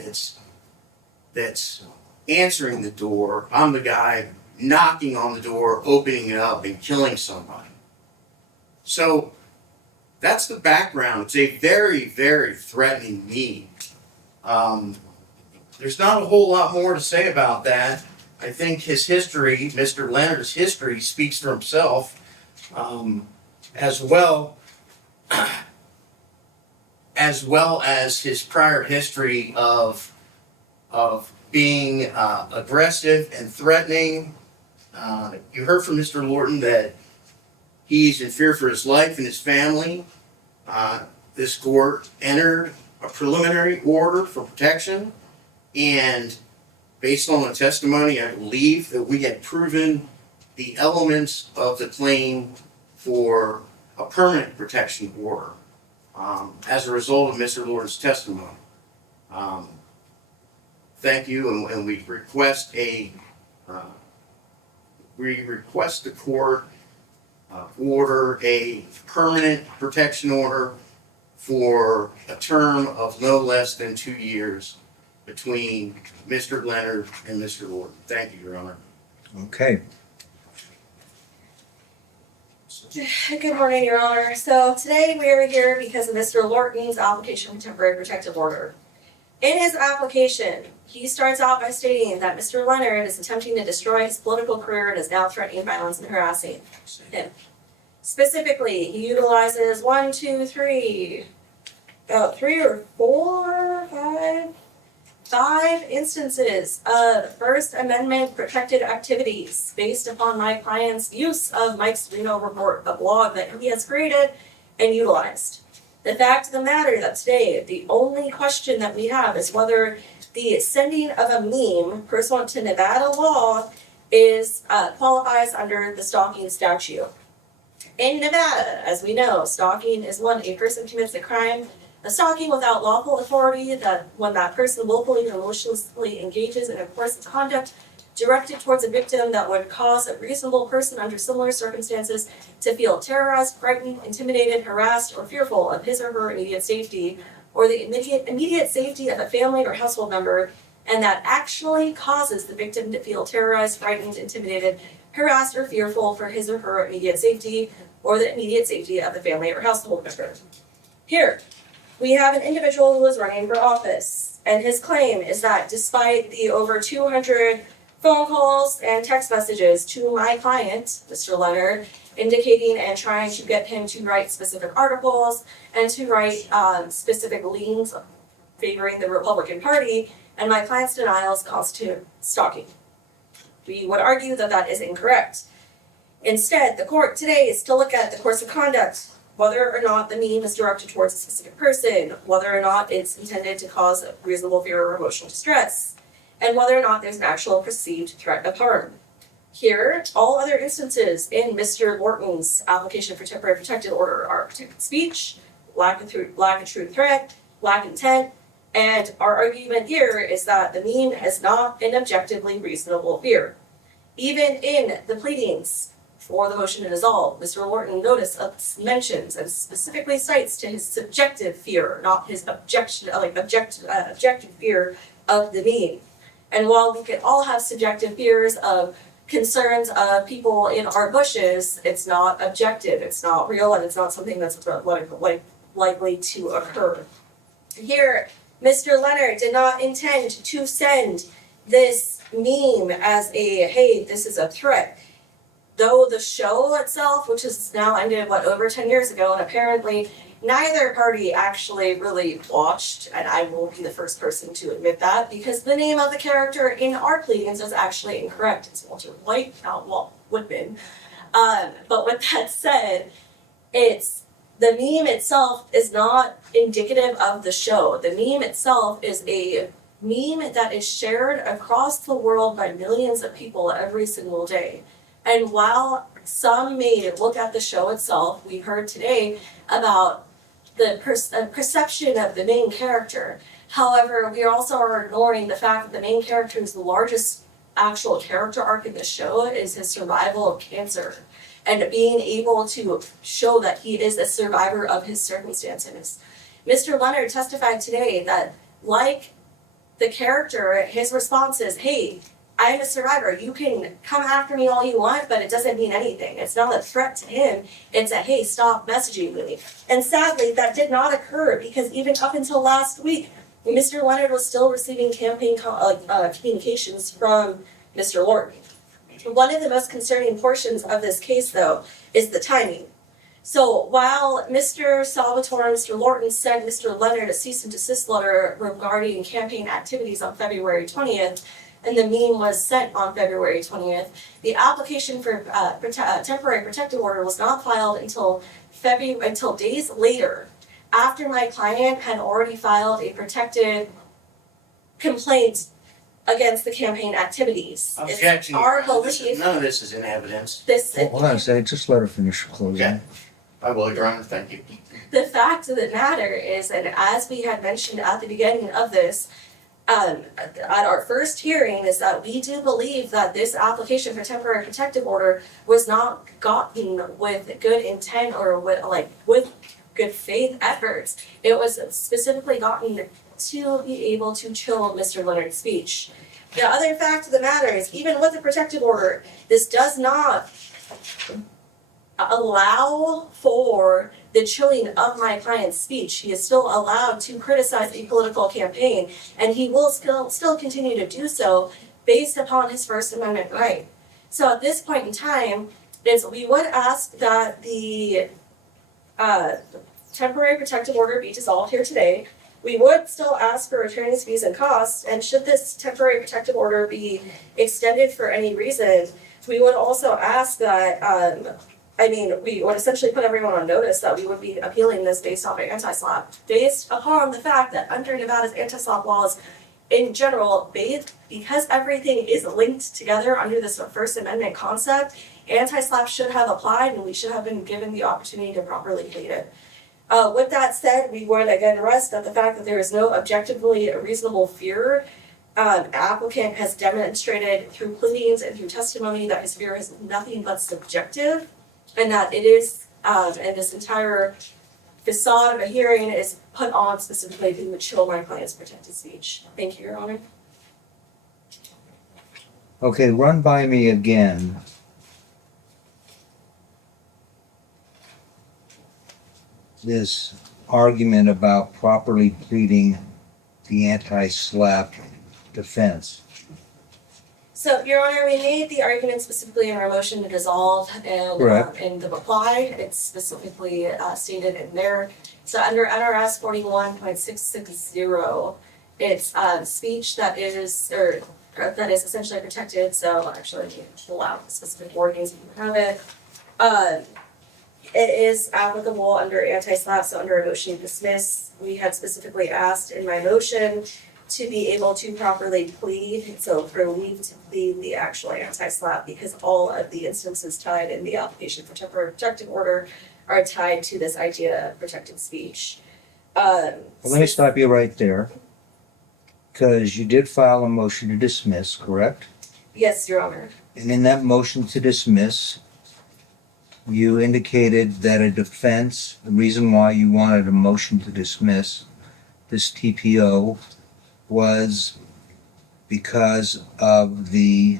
that's answering the door. I'm the guy knocking on the door, opening it up, and killing somebody. So that's the background. It's a very, very threatening meme. There's not a whole lot more to say about that. I think his history, Mr. Leonard's history, speaks for himself, as well as his prior history of being aggressive and threatening. You heard from Mr. Lorton that he's in fear for his life and his family. This court entered a preliminary order for protection, and based on the testimony, I believe that we had proven the elements of the claim for a permanent protection order as a result of Mr. Lorton's testimony. Thank you, and we request the court order a permanent protection order for a term of no less than 2 years between Mr. Leonard and Mr. Lorton. Thank you, Your Honor. Okay. Good morning, Your Honor. So today we are here because of Mr. Lorton's application for temporary protective order. In his application, he starts out by stating that Mr. Leonard is attempting to destroy his political career and is now threatening violence and harassing him. Specifically, he utilizes about 3 or 4, 5 instances of First Amendment protected activities based upon my client's use of Mike's Reno Report, a blog that he has created and utilized. The fact of the matter that today, the only question that we have is whether the sending of a meme pursuant to Nevada law is qualifies under the stalking statute. In Nevada, as we know, stalking is when a person commits a crime of stalking without lawful authority, that when that person willfully or maliciously engages in a course of conduct directed towards a victim that would cause a reasonable person under similar circumstances to feel terrorized, frightened, intimidated, harassed, or fearful of his or her immediate safety, or the immediate safety of a family or household member, and that actually causes the victim to feel terrorized, frightened, intimidated, harassed, or fearful for his or her immediate safety, or the immediate safety of the family or household member. Here, we have an individual who is running for office, and his claim is that despite the over 200 phone calls and text messages to my client, Mr. Leonard, indicating and trying to get him to write specific articles and to write specific leans favoring the Republican Party, and my client's denials constitute stalking. We would argue that that is incorrect. Instead, the court today is to look at the course of conduct, whether or not the meme is directed towards a specific person, whether or not it's intended to cause a reasonable fear or emotional distress, and whether or not there's an actual perceived threat of harm. Here, all other instances in Mr. Lorton's application for temporary protected order are protected speech, lack of true threat, lack of intent, and our argument here is that the meme is not an objectively reasonable fear. Even in the pleadings for the motion to dissolve, Mr. Lorton mentions and specifically cites to his subjective fear, not his objective fear of the meme. And while we could all have subjective fears of concerns of people in our bushes, it's not objective, it's not real, and it's not something that's likely to occur. Here, Mr. Leonard did not intend to send this meme as a, hey, this is a threat. Though the show itself, which is now ended, over 10 years ago, and apparently neither party actually really watched, and I will be the first person to admit that, because the name of the character in our pleadings is actually incorrect. It's Walter White, not Walt Whitman. But with that said, the meme itself is not indicative of the show. The meme itself is a meme that is shared across the world by millions of people every single day. And while some may look at the show itself, we heard today about the perception of the main character. However, we also are ignoring the fact that the main character's largest actual character arc in the show is his survival of cancer and being able to show that he is a survivor of his circumstances. Mr. Leonard testified today that, like the character, his response is, hey, I'm a survivor. You can come after me all you want, but it doesn't mean anything. It's not a threat to him. It's a, hey, stop messaging me. And sadly, that did not occur because even up until last week, Mr. Leonard was still receiving campaign communications from Mr. Lorton. One of the most concerning portions of this case, though, is the timing. So while Mr. Salvatore and Mr. Lorton sent Mr. Leonard a cease and desist letter regarding campaign activities on February 20th, and the meme was sent on February 20th, the application for temporary protective order was not filed until days later, after my client had already filed a protected complaint against the campaign activities. Objection. It's our belief. None of this is in evidence. Hold on a second, just let her finish her closing. Okay. I will, Your Honor, thank you. The fact of the matter is, and as we had mentioned at the beginning of this, at our first hearing, is that we do believe that this application for temporary protective order was not gotten with good intent or with good faith efforts. It was specifically gotten to be able to chill Mr. Leonard's speech. The other fact of the matter is, even with a protective order, this does not allow for the chilling of my client's speech. He is still allowed to criticize a political campaign, and he will still continue to do so based upon his First Amendment right. So at this point in time, we would ask that the temporary protective order be dissolved here today. We would still ask for attorney's fees and costs, and should this temporary protective order be extended for any reason, we would also ask that we would essentially put everyone on notice that we would be appealing this based off of anti-SLAPP, based upon the fact that under Nevada's anti-SLAPP laws in general, because everything is linked together under this First Amendment concept, anti-SLAPP should have applied and we should have been given the opportunity to properly plead it. With that said, we would again rest at the fact that there is no objectively reasonable fear. Applicant has demonstrated through pleadings and through testimony that his fear is nothing but subjective, and that it is, and this entire facade of a hearing is put on specifically to chill my client's protected speech. Thank you, Your Honor. Okay, run by me again. This argument about properly pleading the anti-SLAPP defense. So, Your Honor, we made the argument specifically in our motion to dissolve and in the reply, it's specifically stated in there. So under NRS 41.660, it's speech that is essentially protected. So actually, we pull out the specific wordings if you have it. It is applicable under anti-SLAPP, so under a motion to dismiss. We had specifically asked in my motion to be able to properly plead, so for leave to plead the actual anti-SLAPP, because all of the instances tied in the application for temporary protective order are tied to this idea of protected speech. Well, let me stop you right there, because you did file a motion to dismiss, correct? Yes, Your Honor. And in that motion to dismiss, you indicated that a defense, the reason why you wanted a motion to dismiss this TPO was because of the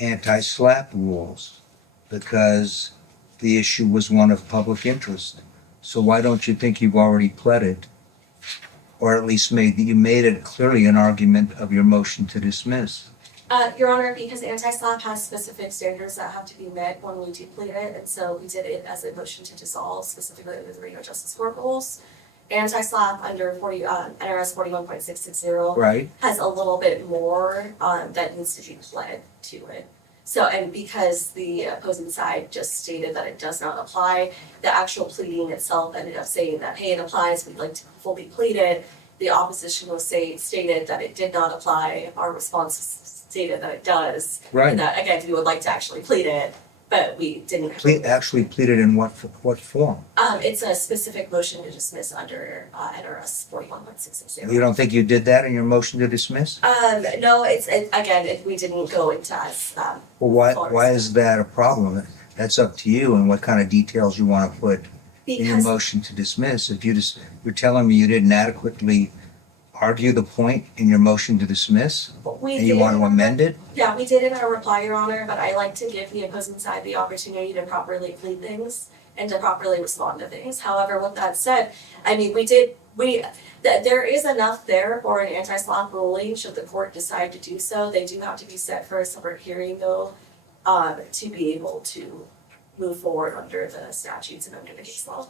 anti-SLAPP rules, because the issue was one of public interest. So why don't you think you've already pled it? or at least you made it clearly an argument of your motion to dismiss. Your Honor, because anti-SLAPP has specific standards that have to be met when we deplete it, and so we did it as a motion to dissolve, specifically with the Reno Justice Court rules. Anti-SLAPP under NRS 41.660 Right? has a little bit more that needs to be pled to it. So, and because the opposing side just stated that it does not apply, the actual pleading itself ended up saying that, hey, it applies, we'd like to fully plead it. The opposition was stated that it did not apply. Our response stated that it does. Right. And that, again, we would like to actually plead it, but we didn't. Actually pleaded in what form? It's a specific motion to dismiss under NRS 41.660. You don't think you did that in your motion to dismiss? No, we didn't go into as, Well, why is that a problem? That's up to you and what kind of details you want to put in your because motion to dismiss. If you're telling me you didn't adequately argue the point in your motion to dismiss we and you did- want to amend it? Yeah, we did in our reply, Your Honor, but I like to give the opposing side the opportunity to properly plead things and to properly respond to things. However, with that said, I mean, there is enough there for an anti-SLAPP ruling should the court decide to do so. They do have to be set for a separate hearing though, to be able to move forward under the statutes and under the case law.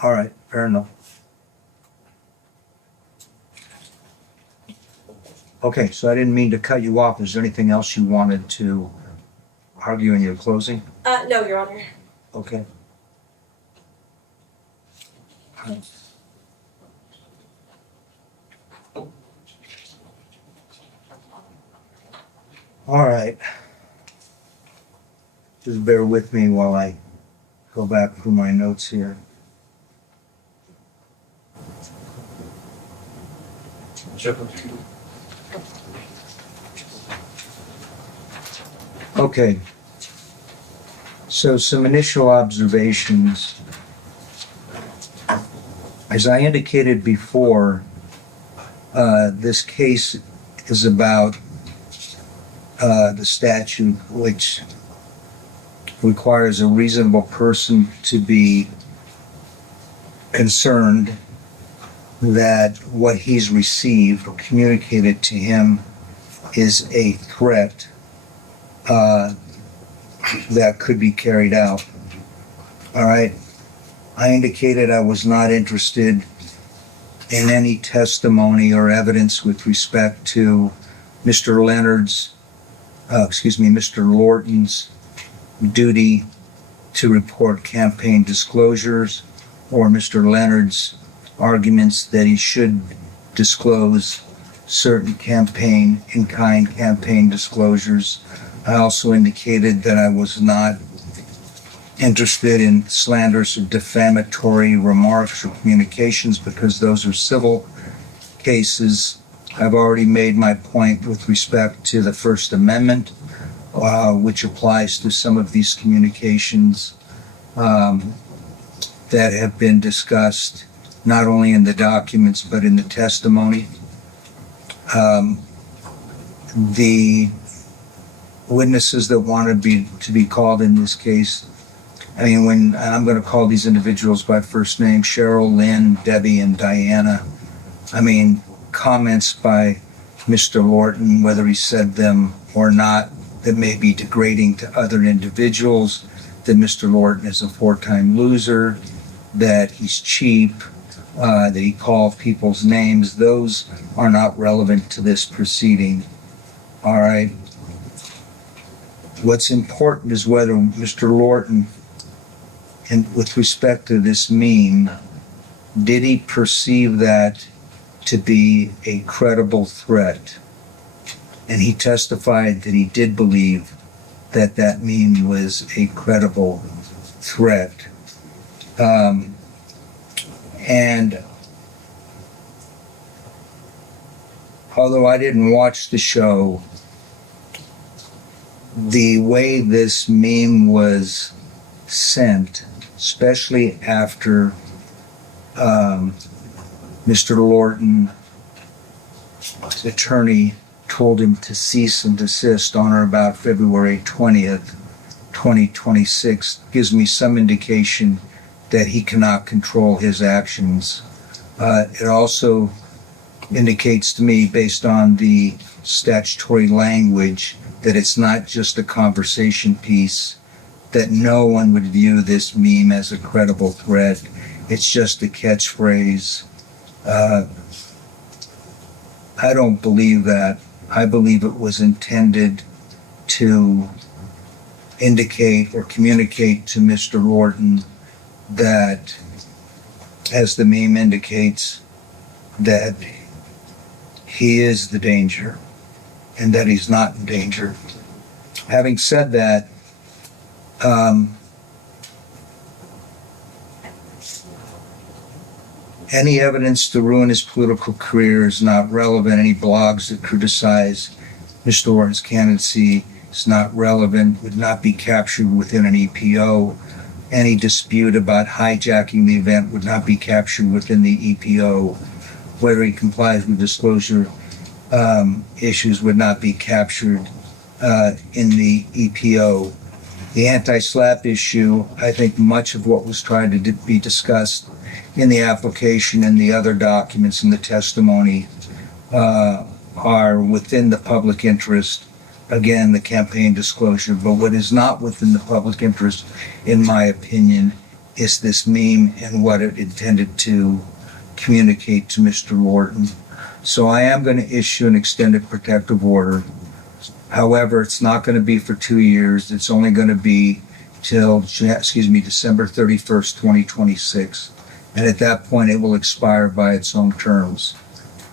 All right, fair enough. Okay, so I didn't mean to cut you off. Is there anything else you wanted to argue in your closing? No, Your Honor. Okay. All right. Just bear with me while I go back through my notes here. Okay. So some initial observations. As I indicated before, this case is about the statute which requires a reasonable person to be concerned that what he's received or communicated to him is a threat that could be carried out. All right. I indicated I was not interested in any testimony or evidence with respect to Mr. Lorton's duty to report campaign disclosures or Mr. Leonard's arguments that he should disclose certain in-kind campaign disclosures. I also indicated that I was not interested in slanderous or defamatory remarks or communications because those are civil cases. I've already made my point with respect to the First Amendment, which applies to some of these communications that have been discussed not only in the documents but in the testimony. The witnesses that wanted to be called in this case, I mean, when I'm going to call these individuals by first name, Cheryl, Lynn, Debbie, and Diana, I mean, comments by Mr. Lorton, whether he said them or not, that may be degrading to other individuals, that Mr. Lorton is a four-time loser, that he's cheap, that he called people's names, those are not relevant to this proceeding. All right. What's important is whether Mr. Lorton, and with respect to this meme, did he perceive that to be a credible threat? And he testified that he did believe that that meme was a credible threat. And although I didn't watch the show, the way this meme was sent, especially after Mr. Lorton's attorney told him to cease and desist on or about February 20th, 2026, gives me some indication that he cannot control his actions It also indicates to me, based on the statutory language, that it's not just a conversation piece, that no one would view this meme as a credible threat. It's just a catchphrase. I don't believe that. I believe it was intended to indicate or communicate to Mr. Lorton that, as the meme indicates, that he is the danger and that he's not in danger. Having said that, any evidence to ruin his political career is not relevant. Any blogs that criticize Mr. Lorton's candidacy is not relevant, would not be captured within an EPO. Any dispute about hijacking the event would not be captured within the EPO. Whether he complies with disclosure issues would not be captured in the EPO. The anti-SLAPP issue, I think much of what was tried to be discussed in the application and the other documents in the testimony are within the public interest. Again, the campaign disclosure, but what is not within the public interest, in my opinion, is this meme and what it intended to communicate to Mr. Lorton. So I am going to issue an extended protective order. However, it's not going to be for 2 years. It's only going to be till, December 31st, 2026. And at that point, it will expire by its own terms.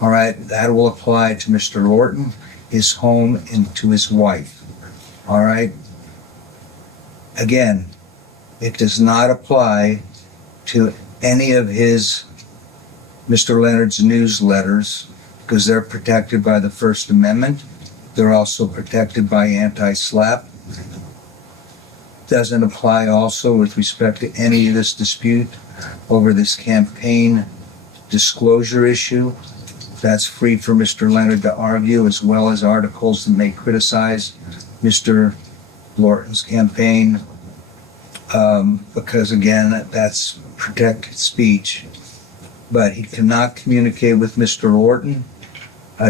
All right, that will apply to Mr. Lorton, his home, and to his wife. All right. Again, it does not apply to any of Mr. Leonard's newsletters, because they're protected by the First Amendment. They're also protected by anti-SLAPP. Doesn't apply also with respect to any of this dispute over this campaign disclosure issue. That's free for Mr. Leonard to argue, as well as articles that may criticize Mr. Lorton's campaign, because again, that's protected speech. But he cannot communicate with Mr. Lorton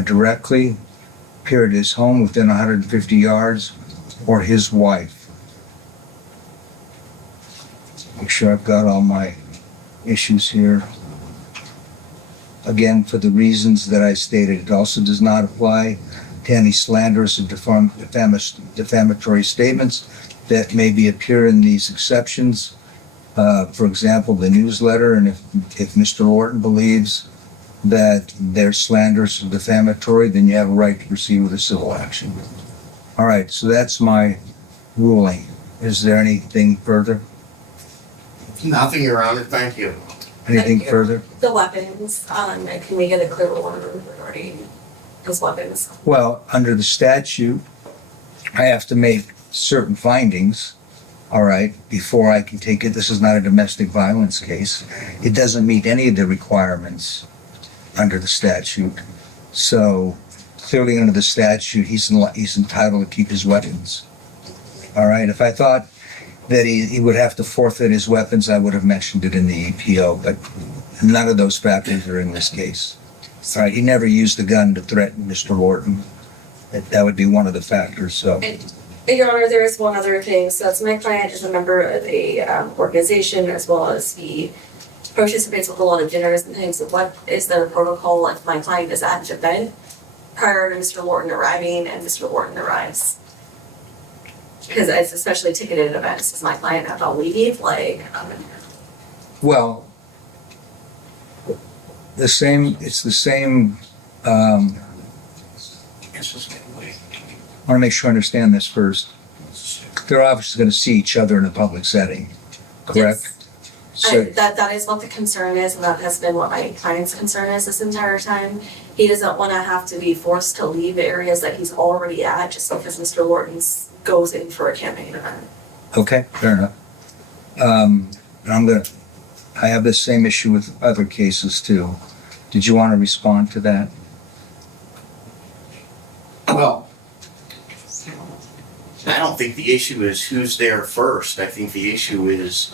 directly, appear at his home within 150 yards, or his wife. Make sure I've got all my issues here. Again, for the reasons that I stated, it also does not apply to any slanderous or defamatory statements that maybe appear in these exceptions. For example, the newsletter, and if Mr. Lorton believes that they're slanderous or defamatory, then you have a right to proceed with a civil action. All right, so that's my ruling. Is there anything further? Nothing, Your Honor, thank you. Anything Thank you. further? The weapons, can we get a clear order regarding his weapons? Well, under the statute, I have to make certain findings, all right, before I can take it. This is not a domestic violence case. It doesn't meet any of the requirements under the statute. So clearly under the statute, he's entitled to keep his weapons. All right, if I thought that he would have to forfeit his weapons, I would have mentioned it in the EPO, but none of those factors are in this case. All right, he never used the gun to threaten Mr. Lorton. That would be one of the factors, so. And Your Honor, there is one other thing. So my client is a member of a organization, as well as he participates with a lot of dinners and things. So what is the protocol if my client is at an event prior to Mr. Lorton arriving and Mr. Lorton arrives? Because it's especially ticketed events. Does my client have to leave? Well, it's the same, I want to make sure I understand this first. They're obviously going to see each other in a public setting, correct? Yes. So, That is what the concern is, and that has been what my client's concern is this entire time. He doesn't want to have to be forced to leave areas that he's already at just because Mr. Lorton goes in for a campaign event. okay, fair enough. I have the same issue with other cases too. Did you want to respond to that? Well, I don't think the issue is who's there first. I think the issue is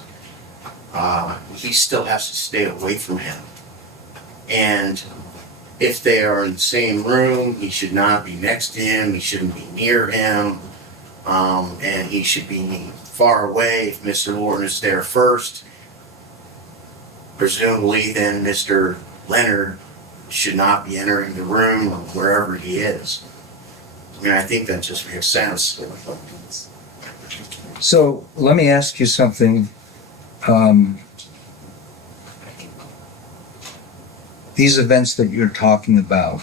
he still has to stay away from him. And if they are in the same room, he should not be next to him, he shouldn't be near him, and he should be far away if Mr. Lorton is there first. Presumably then Mr. Leonard should not be entering the room or wherever he is. I mean, I think that just makes sense. So let me ask you something. These events that you're talking about,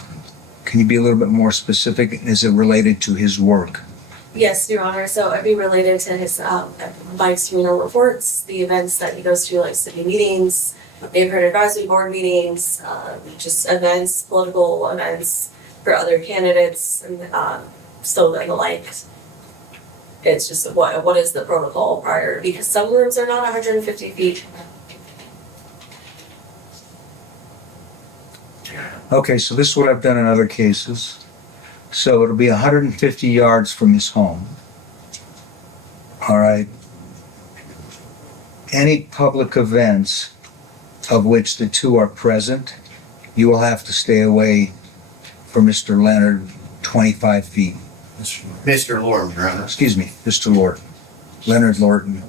can you be a little bit more specific? Is it related to his work? Yes, Your Honor, so it'd be related to his, Mike's funeral reports, the events that he goes to, like city meetings, neighborhood advisory board meetings, just events, political events for other candidates, and, so and the like. It's just what is the protocol prior, because some rooms are not 150 feet. Okay, so this is what I've done in other cases. So it'll be 150 yards from his home. All right. Any public events of which the two are present, you will have to stay away from Mr. Leonard 25 feet. Mr. Lorton, Your Honor. Excuse me, Mr. Lorton. Leonard Lorton.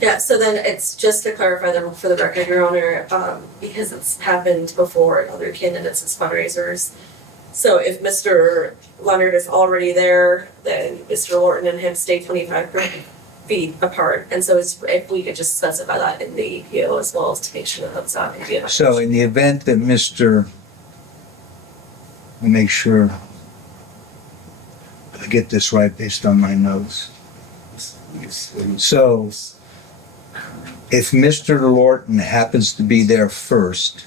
Yeah, so then it's just to clarify them for the record, Your Honor, because it's happened before in other candidates as fundraisers. So if Mr. Leonard is already there, then Mr. Lorton and him stay 25 feet apart. And so if we could just specify that in the EPO as well, as to make sure that that's not going to be an So in the event that Mr. Let me make sure I get this right based on my notes. So if Mr. Lorton happens to be there first,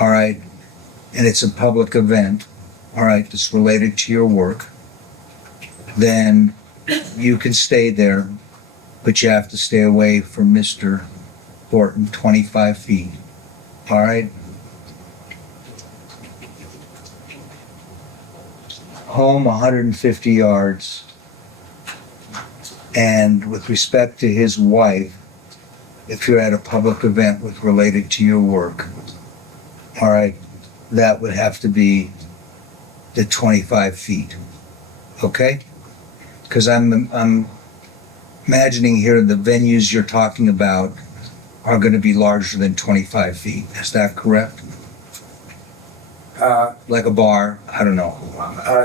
all right, and it's a public event, all right, that's related to your work, then you can stay there, but you have to stay away from Mr. Lorton 25 feet, all right? Home 150 yards. And with respect to his wife, if you're at a public event with related to your work, all right, that would have to be the 25 feet, okay? Because I'm imagining here the venues you're talking about are going to be larger than 25 feet. Is that correct? Like a bar? I don't know.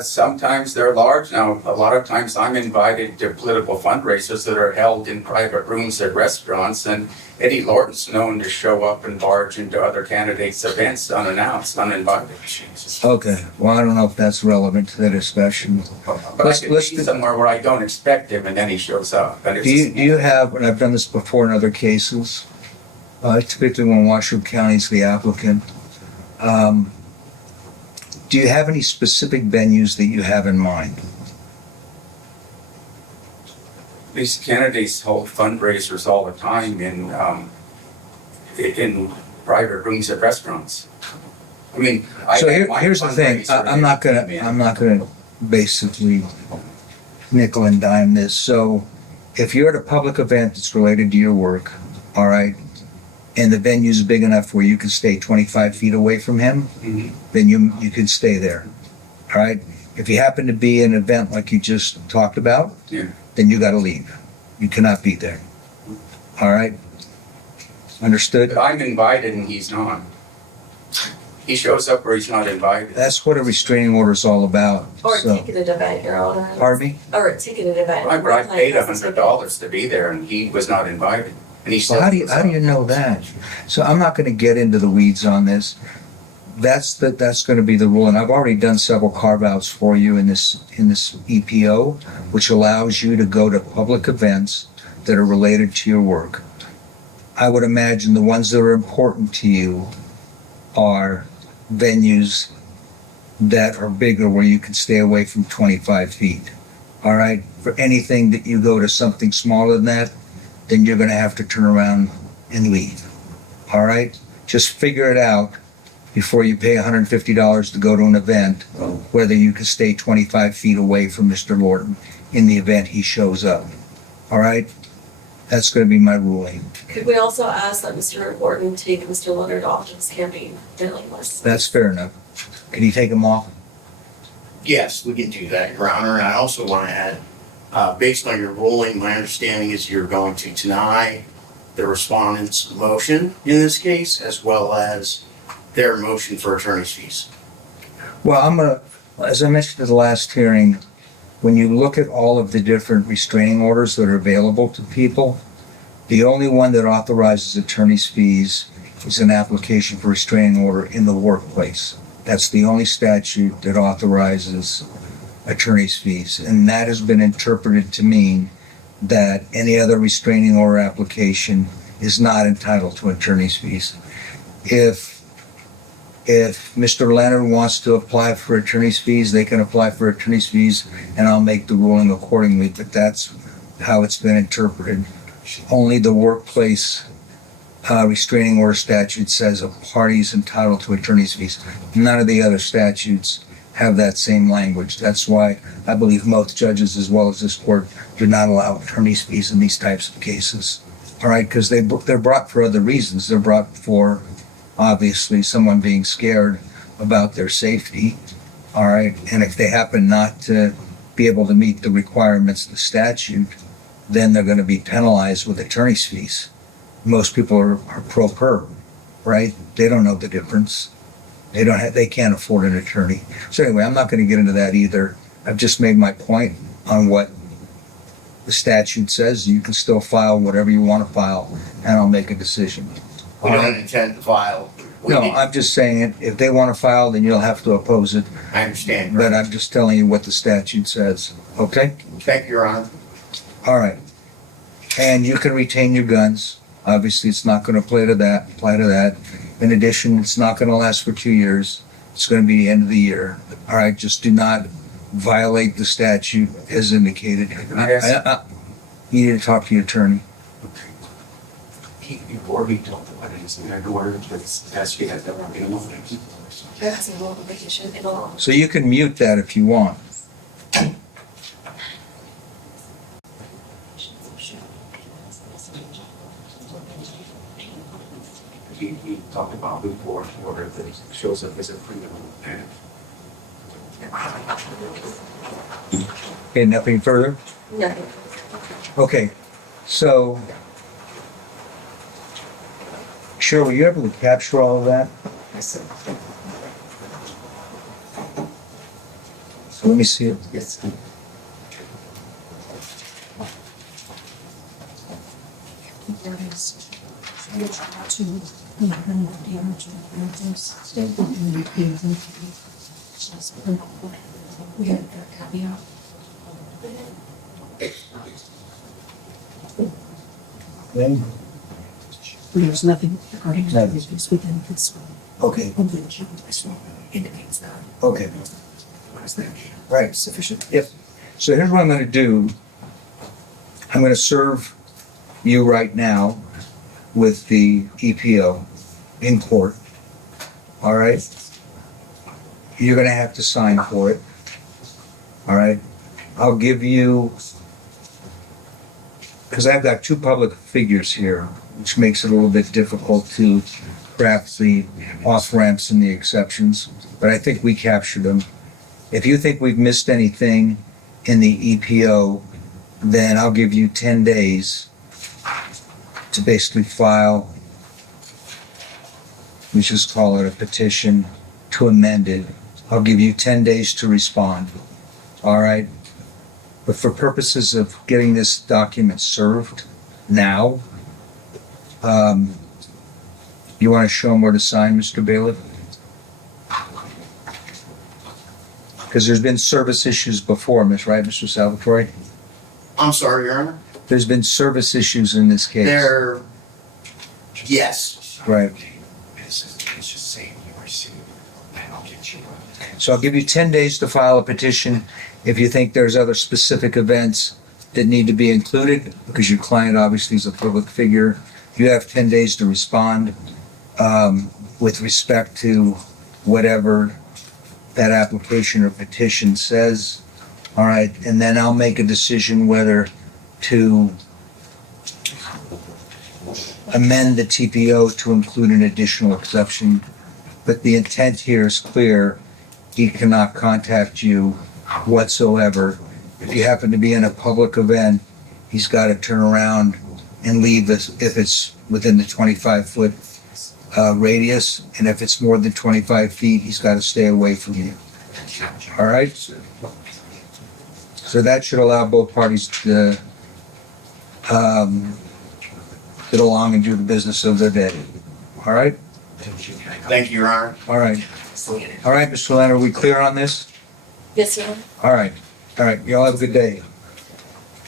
Sometimes they're large. Now, a lot of times I'm invited to political fundraisers that are held in private rooms at restaurants, and Eddie Lorton's known to show up and barge into other candidates' events unannounced, uninvited. Okay. Well, I don't know if that's relevant to the discussion. But I could be somewhere where I don't expect him, and then he shows up. And Do you have, and I've done this before in other cases, typically when Washoe County's the applicant, do you have any specific venues that you have in mind? These candidates hold fundraisers all the time in private rooms at restaurants. I mean, So here's the thing. I'm not gonna basically nickel and dime this. So if you're at a public event that's related to your work, all right, and the venue's big enough where you can stay 25 feet away from him, then you can stay there. All right. If you happen to be in an event like you just talked about, then you got to leave. You cannot be there. All right. Understood? But I'm invited and he's not. He shows up where he's not invited. That's what a restraining order is all about. Or a So, ticketed event, Your Honor. pardon me? Or a ticketed event. I paid $100 to be there and he was not invited. And he Well, how do you know that? So I'm not going to get into the weeds on this. That's going to be the rule, and I've already done several carve-outs for you in this EPO, which allows you to go to public events that are related to your work. I would imagine the ones that are important to you are venues that are bigger where you can stay away from 25 feet. All right? For anything that you go to something smaller than that, then you're going to have to turn around and leave. All right? Just figure it out before you pay $150 to go to an event, whether you can stay 25 feet away from Mr. Lorton in the event he shows up. All right? That's gonna be my ruling. Could we also ask that Mr. Lorton take Mr. Leonard off his campaign mailing list? That's fair enough. Can you take them off? Yes, we can do that, Your Honor. And I also want to add, based on your ruling, my understanding is you're going to deny the respondent's motion in this case, as well as their motion for attorney's fees. Well, as I mentioned at the last hearing, when you look at all of the different restraining orders that are available to people, the only one that authorizes attorney's fees is an application for restraining order in the workplace. That's the only statute that authorizes attorney's fees, and that has been interpreted to mean that any other restraining order application is not entitled to attorney's fees. If Mr. Leonard wants to apply for attorney's fees, they can apply for attorney's fees, and I'll make the ruling accordingly, but that's how it's been interpreted. Only the workplace restraining order statute says a party is entitled to attorney's fees. None of the other statutes have that same language. That's why I believe most judges, as well as this court, do not allow attorney's fees in these types of cases. All right, because they're brought for other reasons. They're brought for, obviously, someone being scared about their safety. All right, and if they happen not to be able to meet the requirements of the statute, then they're going to be penalized with attorney's fees. Most people are pro per, right? They don't know the difference. They can't afford an attorney. So anyway, I'm not going to get into that either. I've just made my point on what the statute says. You can still file whatever you want to file, and I'll make a decision. We don't intend to file. No, I'm just saying it. If they want to file, then you'll have to oppose it. I understand. But I'm just telling you what the statute says. Okay? Thank you, Your Honor. All right. And you can retain your guns. Obviously, it's not going to apply to that. In addition, it's not going to last for 2 years. It's going to be the end of the year. All right, just do not violate the statute as indicated. You need to talk to your attorney. Before we talk about it, is there a word that's actually had that in the That's a little vacation in a long. So you can mute that if you want. he talked about before, or that shows up as a criminal. Okay, nothing further? Nothing. Okay, so Cheryl, were you able to capture all of that? Yes, sir. So let me see it. Yes. We had a caveat. Okay. There's nothing regarding No. this within this Okay, convention. This one indicates that. okay, Is there right. sufficient? Yep. So here's what I'm gonna do. I'm gonna serve you right now with the EPO in court. All right? You're gonna have to sign for it. All right? I'll give you, because I've got two public figures here, which makes it a little bit difficult to craft the off-ramps and the exceptions, but I think we captured them. If you think we've missed anything in the EPO, then I'll give you 10 days to basically file, we just call it a petition to amend it. I'll give you 10 days to respond. All right? But for purposes of getting this document served now, you want to show them where to sign, Mr. Bailiff? Because there's been service issues before, right, Mr. Salvatore? I'm sorry, Your Honor. There's been service issues in this case. Yes. Right. It's just saying you received, and I'll get you. So I'll give you 10 days to file a petition. If you think there's other specific events that need to be included, because your client obviously is a public figure, you have 10 days to respond with respect to whatever that application or petition says. All right, and then I'll make a decision whether to amend the TPO to include an additional exception. But the intent here is clear. He cannot contact you whatsoever. If you happen to be in a public event, he's got to turn around and leave if it's within the 25-foot radius. And if it's more than 25 feet, he's got to stay away from you. All right? So that should allow both parties to get along and do the business of their day. All right? Thank you, Your Honor. All right. All right, Mr. Leonard, are we clear on this? Yes, sir. All right. All right. Y'all have a good day.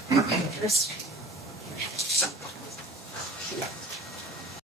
Yes.